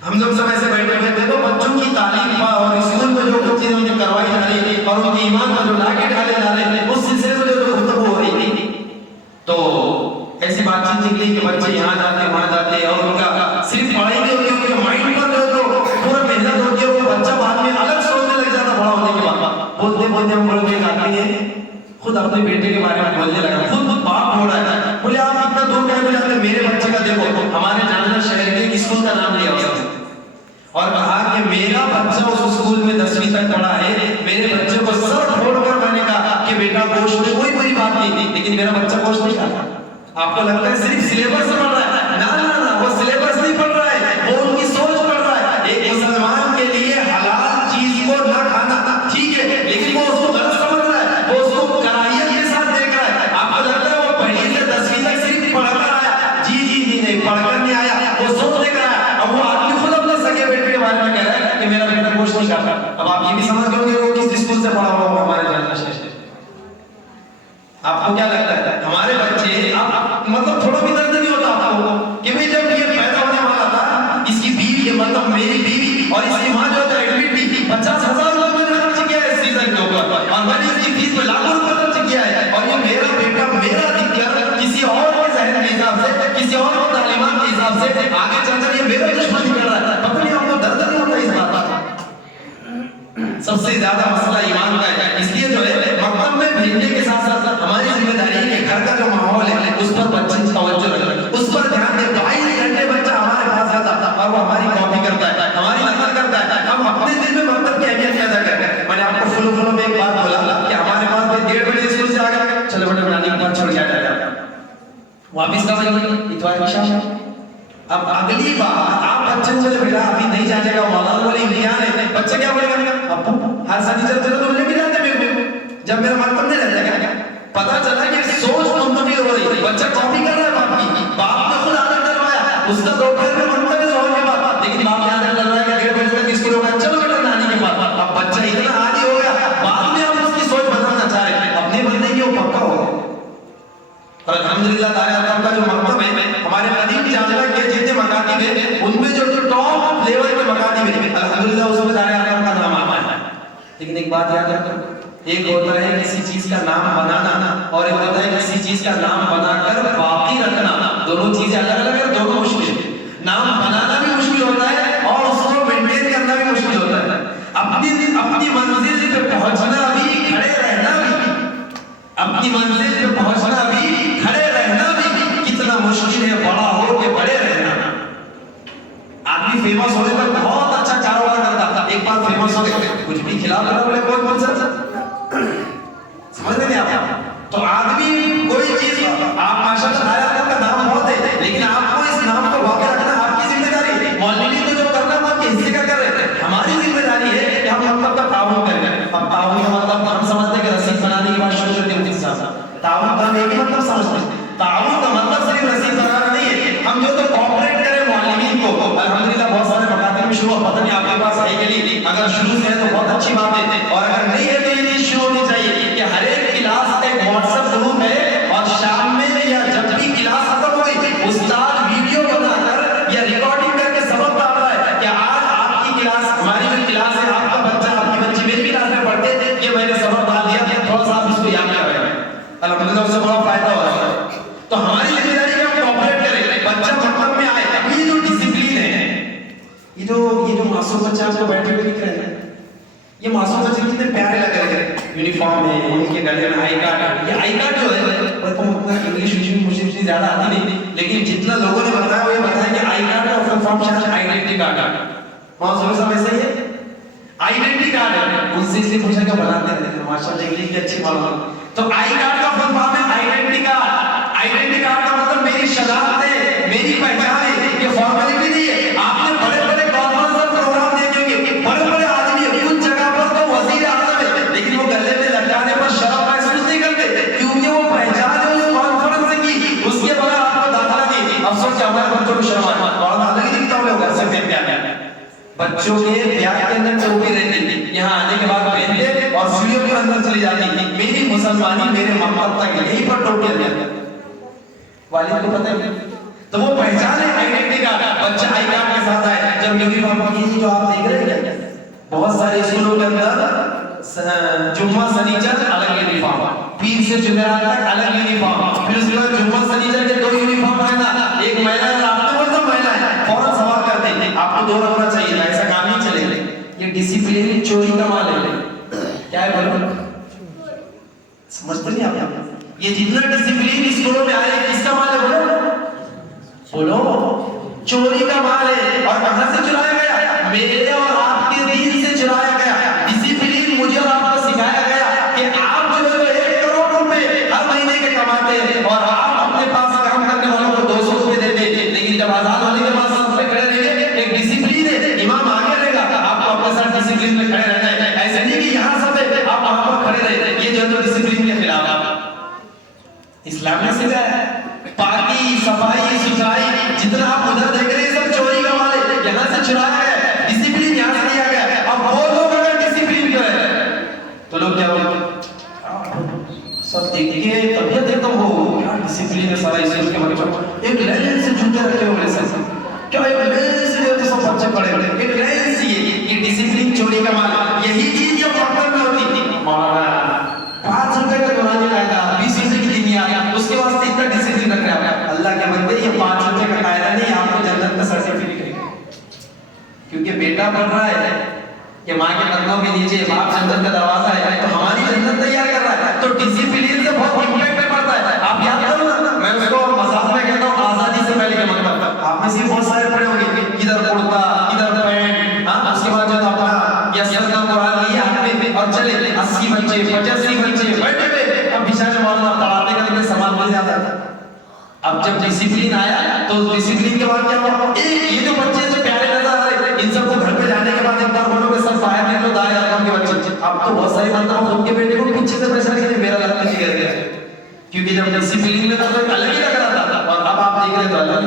हम लोग सब ऐसे बैठे हुए थे तो बच्चों की तालीम और स्कूल में जो कुछ चीजें उन्हें करवाई जा रही है और उनके ईमान पर जो लाके डाले जा रहे हैं उस सिलसिले में जो गुफ्तगू हो रही थी, तो ऐसी बातचीत निकली कि बच्चे यहाँ जाते वहाँ जाते और उनका सिर्फ पढ़ाई नहीं होती, उनके माइंड पर जो पूरा मेहनत होती है वो बच्चा बाद में अलग सोचने लग जाता बड़ा होने के बाद। बोलते बोलते हम लोग एक आदमी है खुद अपने बेटे के बारे में बोलने लगा, खुद बाप बोल रहा है, बोले आप इतना दूर क्या जाते, मेरे बच्चे का देखो, हमारे जानना शहर के एक स्कूल का नाम लिया उसने और कहा कि मेरा बच्चा उस स्कूल में 10वीं तक पढ़ा है, मेरे बच्चे को सर फोड़कर मैंने कहा कि बेटा गोश्त में कोई बुरी बात नहीं थी, लेकिन मेरा बच्चा गोश्त नहीं खाता। आपको लगता है सिर्फ सिलेबस पढ़ रहा है, ना ना ना, वो सिलेबस नहीं पढ़ रहा है, वो उनकी सोच पढ़ रहा है। एक मुसलमान के लिए हलाल चीज को ना खाना ठीक है, लेकिन वो उसको गलत समझ रहा है, वो उसको कराहियत के साथ देख रहा है। आपको लगता है वो पहली से 10वीं तक सिर्फ पढ़कर आया, जी जी जी नहीं, पढ़कर नहीं आया, वो सोच देख रहा है। अब वो आदमी खुद अपने सगे बेटे के बारे में कह रहा है कि मेरा बेटा गोश्त नहीं खाता। अब आप ये भी समझ गए वो किस स्कूल से पढ़ा हुआ हमारे जानना शेष। आपको क्या लगता है हमारे बच्चे, आप मतलब थोड़ा भी दर्द नहीं होता आपको कि भाई जब ये पैदा होने वाला था, इसकी बीवी मतलब मेरी बीवी और इसकी माँ जो है एडमिट थी, 50,000 रुपए मैंने खर्च किया है इस सीजन के ऊपर और मैंने इसकी फीस में लाखों रुपए खर्च किया है, और ये मेरा बेटा मेरा दिक्कत किसी और के जहन के हिसाब से, किसी और के तालीमात के हिसाब से आगे चलकर ये मेरा दुश्मन कर रहा है। पता नहीं आपको दर्द नहीं होता इस बात का। सबसे ज्यादा मसला ईमान का है, इसलिए जो है मकतब में भेजने के साथ साथ हमारी जिम्मेदारी है कि घर का जो माहौल है उस पर बच्चे की तवज्जो रखें, उस पर ध्यान दें। 22 घंटे बच्चा हमारे पास आता और वो हमारी कॉपी करता है, हमारी नकल करता है, हम अपने दिल में मकतब की अहमियत पैदा करते हैं। मैंने आपको फुल में एक बात बोला कि हमारे पास 1:30 बजे स्कूल से आ गए, चलो बेटा नानी के पास छोड़ के आ जाएगा, वापिस कब आएंगे, इतवार की शाम। अब अगली बार आप बच्चे को बोले बेटा अभी नहीं जाएगा, मौलाना बोले इम्तिहान है, बच्चे क्या बोलेगा, अब हर शनिचर चलो तो लेके जाते मेरे को, जब मेरा मतलब नहीं रहता क्या। पता चला कि सोच मुंतकिल हो रही है, बच्चा कॉपी कर रहा है बाप की, बाप ने खुद आदत डलवाया, उसका दोपहर में मतलब है सोने के बाद, लेकिन बाप ने आदत डलवाया कि 1:30 बजे तक स्कूल होगा, चलो बेटा नानी के पास। अब बच्चा इतना आदी हो गया, बाद में हम उसकी सोच बदलना चाह रहे हैं, अपने बदलने की वो पक्का हो गया। और अल्हम्दुलिल्लाह ताला का जो मकतब है, हमारे कदीम जानना के जितने मकातिब हैं उनमें जो टॉप लेवल के मकातिब हैं, अल्हम्दुलिल्लाह उसमें ताला का नाम आता है। लेकिन एक बात याद रखो, एक होता है किसी चीज का नाम बनाना और एक होता है किसी चीज का नाम बनाकर बाकी रखना, दोनों चीजें अलग अलग है, दोनों मुश्किल है। नाम बनाना भी मुश्किल होता है और उसको मेंटेन करना भी मुश्किल होता है। अपनी मंजिल पे पहुंचना भी, खड़े रहना भी, अपनी मंजिल पे पहुंचना भी, खड़े रहना भी कितना मुश्किल है, बड़ा हो के बड़े रहना। आदमी फेमस होने पर बहुत अच्छा कारोबार करता था, एक बार फेमस हो गए कुछ भी खिला रहा बोले कौन सा समझ नहीं आप। तो आदमी कोई चीज आप माशाल्लाह का नाम बहुत है, लेकिन आपको इस नाम को बाकी रखना आपकी जिम्मेदारी है। मौलवी तो जो करना वो आपके हिस्से का कर रहे हैं, हमारी जिम्मेदारी है कि हम मतलब का ताउन करें। अब ताउन का मतलब हम समझते हैं कि रसीद बनाने की बात शुरू करते हैं उनके साथ, ताउन का एक ही मतलब समझते हैं, ताउन का मतलब सिर्फ रसीद बनाना नहीं है, हम जो तो कोऑपरेट करें मौलवी को। अल्हम्दुलिल्लाह बहुत सारे मकातिब में शुरू, पता नहीं आपके पास है कि नहीं, अगर शुरू से है तो बहुत अच्छी बात है, और अगर नहीं है तो ये चीज शुरू होनी चाहिए कि हर एक क्लास का एक व्हाट्सएप ग्रुप है और शाम में या जब भी क्लास खत्म हो गई उस्ताद वीडियो बनाकर या रिकॉर्डिंग करके सबक बता रहा है कि आज आपकी क्लास, हमारी जो क्लास है, आपका बच्चा आपकी बच्ची मेरी क्लास में पढ़ते ये मैंने सबक डाल दिया, थोड़ा सा आप इसको याद कर रहे हैं, अल्हम्दुलिल्लाह उससे बड़ा फायदा हो रहा है। तो हमारी जिम्मेदारी है हम कोऑपरेट करें, बच्चा मतलब में आए। ये जो डिसिप्लिन है, ये जो मासूम बच्चे आपको बैठे हुए दिख रहे हैं, ये मासूम बच्चे कितने प्यारे लग रहे हैं, यूनिफॉर्म है, उनके गले में आई कार्ड, ये आई कार्ड जो है इंग्लिश मुझे इतनी ज्यादा आती नहीं, लेकिन जितना लोगों ने बताया वो ये बताया कि आई कार्ड का फुल फॉर्म शायद आइडेंटिटी कार्ड है। मौजूद सब ऐसा ही है, आइडेंटिटी कार्ड है। उनसे इसलिए पूछा क्या बनाते हैं, माशाल्लाह इंग्लिश की अच्छी मालूम। तो आई कार्ड का फुल फॉर्म है आइडेंटिटी कार्ड। आइडेंटिटी कार्ड का मतलब मेरी शनाख्त है, मेरी पहचान है। ये फॉर्मेलिटी नहीं है। आपने बड़े बड़े कॉन्फ्रेंस और प्रोग्राम देखे होंगे, बड़े बड़े आदमी कुछ जगह पर तो वजीर आजम है, लेकिन वो गले में लटकाने पर शर्म महसूस नहीं करते, क्योंकि वो पहचान है उस कॉन्फ्रेंस की, उसके बगैर आपको दाखिला नहीं। अफसोस कि हमारे बच्चों को शर्म आती है, बहुत अलग ही दिखता है घर से क्या क्या बच्चों के ब्याह के अंदर टोपी रहती, यहाँ आने के बाद पहनते और सीढ़ियों के अंदर चली जाती। मेरी मुसलमानी मेरे मकसद तक यहीं पर टोपी रहती, वालिद को पता है। तो वो पहचान है आइडेंटिटी का। बच्चा आई कार्ड के साथ आए, जब यूनिफॉर्म की जो आप देख रहे हैं, बहुत सारे स्कूलों के अंदर जुम्मा सनीचर अलग यूनिफॉर्म, पीर से जुमेरात तक अलग यूनिफॉर्म, फिर उसके बाद जुम्मा सनीचर के 2 यूनिफॉर्म पहना, एक महिला है आपने बोलता महिला है, फौरन सवाल करते हैं आपको 2 रखना चाहिए, ऐसा काम नहीं चलेगा। ये डिसिप्लिन चोरी का माल है। क्या है बोलो, समझते नहीं आप? ये जितना डिसिप्लिन स्कूलों में आया किसका माल है बोलो? बोलो, चोरी का माल है। और कहां से चुराया गया? मेरे और आपके दीन से चुराया गया। डिसिप्लिन मुझे और आपको सिखाया गया कि आप जो है 1 करोड़ रुपए हर महीने के कमाते हैं और आप अपने पास काम करने वालों को 200 रुपए देते हैं, लेकिन जब आजाद होने के बाद सब पे खड़े रहेंगे। एक डिसिप्लिन है, इमाम आगे रहेगा, आपको अपने साथ डिसिप्लिन में खड़े रहना है। ऐसे नहीं कि यहां सब है आप वहां पर खड़े रहे, ये जो है डिसिप्लिन के खिलाफ है। इस्लाम ने सिखाया पाकी, सफाई, सुथराई, जितना आप उधर देख रहे हैं सब चोरी का माल है, यहाँ से चुराया गया। डिसिप्लिन यहाँ से दिया गया। अब वो लोग अगर डिसिप्लिन पे रहे तो लोग क्या बोलते, सब देख के तबियत एकदम हो क्या डिसिप्लिन है सारा। इसलिए उसके बच्चों एक लाइन से जूते रखे हुए सब क्या, एक लाइन से तो सब बच्चे पड़े हुए, एक लाइन से ये डिसिप्लिन चोरी का माल। यही चीज जब पकड़ में होती थी, 5 रुपए का दुरानी कायदा, 20 रुपए की दुनिया, उसके वास्ते इतना डिसिप्लिन रख रहे हैं। अल्लाह के बंदे ये 5 रुपए का कायदा नहीं, आपको जन्नत का सर्टिफिकेट है, क्योंकि बेटा पढ़ रहा है कि माँ के कदमों के नीचे बाप जन्नत का दरवाजा है, तो हमारी जन्नत तैयार कर रहा है। तो डिसिप्लिन से बहुत इंपैक्ट पड़ता है। आप याद करो ना, मैं उसको मजाक में कहता हूँ आजादी से पहले के मतलब, आप में से बहुत सारे पढ़े होंगे, किधर कुर्ता किधर पैंट, हाँ उसके बाद जो अपना यस का कुरान लिया हाथ में और चले 80 बच्चे 85 बच्चे बैठे हुए, अब बेचारे मौलाना पढ़ाते करते समाज में ज्यादा। अब जब डिसिप्लिन आया तो डिसिप्लिन के बाद क्या हुआ, ये जो बच्चे जो प्यारे नजर आ रहे, इन सबको घर पे जाने के बाद एक बार बोलोगे सब बाहर निकलो, दाएं आदम के बच्चे। अब तो बहुत सारी बातें खुद के बेटे को पीछे से प्रेशर करके मेरा लगता नहीं कर गया, क्योंकि जब डिसिप्लिन में था तो अलग ही लग रहा था, और अब आप देख रहे तो अलग।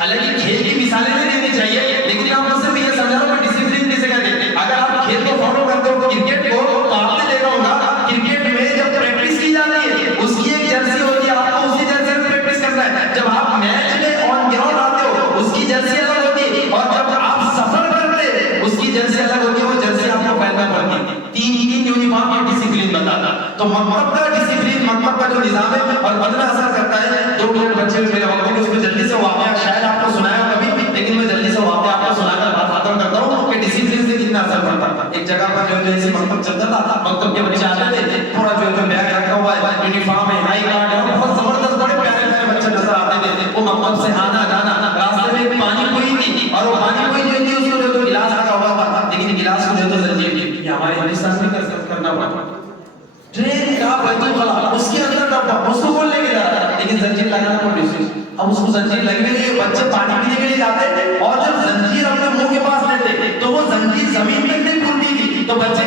हालांकि खेल की मिसालें नहीं देनी चाहिए, लेकिन आप मुझसे भी ये समझा रहा हूं डिसिप्लिन किसे कहते हैं। अगर आप खेल को फॉलो करते हो, क्रिकेट को, तो आपने देखा होगा क्रिकेट में जब प्रैक्टिस की जाती है उसकी एक जर्सी होती है, आपको उसी जर्सी में प्रैक्टिस करना है। जब आप मैच में ऑन ग्राउंड आते हो उसकी जर्सी अलग होती है, और जब आप सफर करते हैं उसकी जर्सी अलग होती है, वो जर्सी आपको पहनना पड़ती है। 3 यूनिफॉर्म का डिसिप्लिन बताता। तो मकतब का डिसिप्लिन, मकतब का जो निजाम है और बदला असर करता है। 2 मिनट बच्चे मेरे वक्त में उसमें जल्दी से वाकया शायद आपको सुनाया कभी, लेकिन मैं जल्दी से वाकया आपको सुनाकर बात खत्म करता हूँ कि डिसिप्लिन से कितना असर पड़ता था। एक जगह पर जो जैसे मकतब चलता था, मकतब के बच्चे आते थे, पूरा जो है बैग रखा हुआ है, यूनिफॉर्म है, हाई कार्ड है, बहुत जबरदस्त बड़े प्यारे प्यारे बच्चे नजर आते थे। वो मकतब से आना जाना, रास्ते में पानी पूरी थी, और वो पानी पूरी जो थी उसको जो गिलास रखा हुआ था, लेकिन गिलास को जो तो जंजीर थी, ये हमारे हिंदुस्तान में करना पड़ता। ट्रेन का बैतुल खला उसके अंदर डब्बा, उसको कौन लेके जा रहा है, लेकिन जंजीर लगाना पड़ी। अब उसको जंजीर लगने के लिए बच्चे पानी पीने के लिए जाते, और जब जंजीर अपने मुंह के पास लेते तो वो जंजीर जमीन पे नहीं खुलती थी, तो बच्चे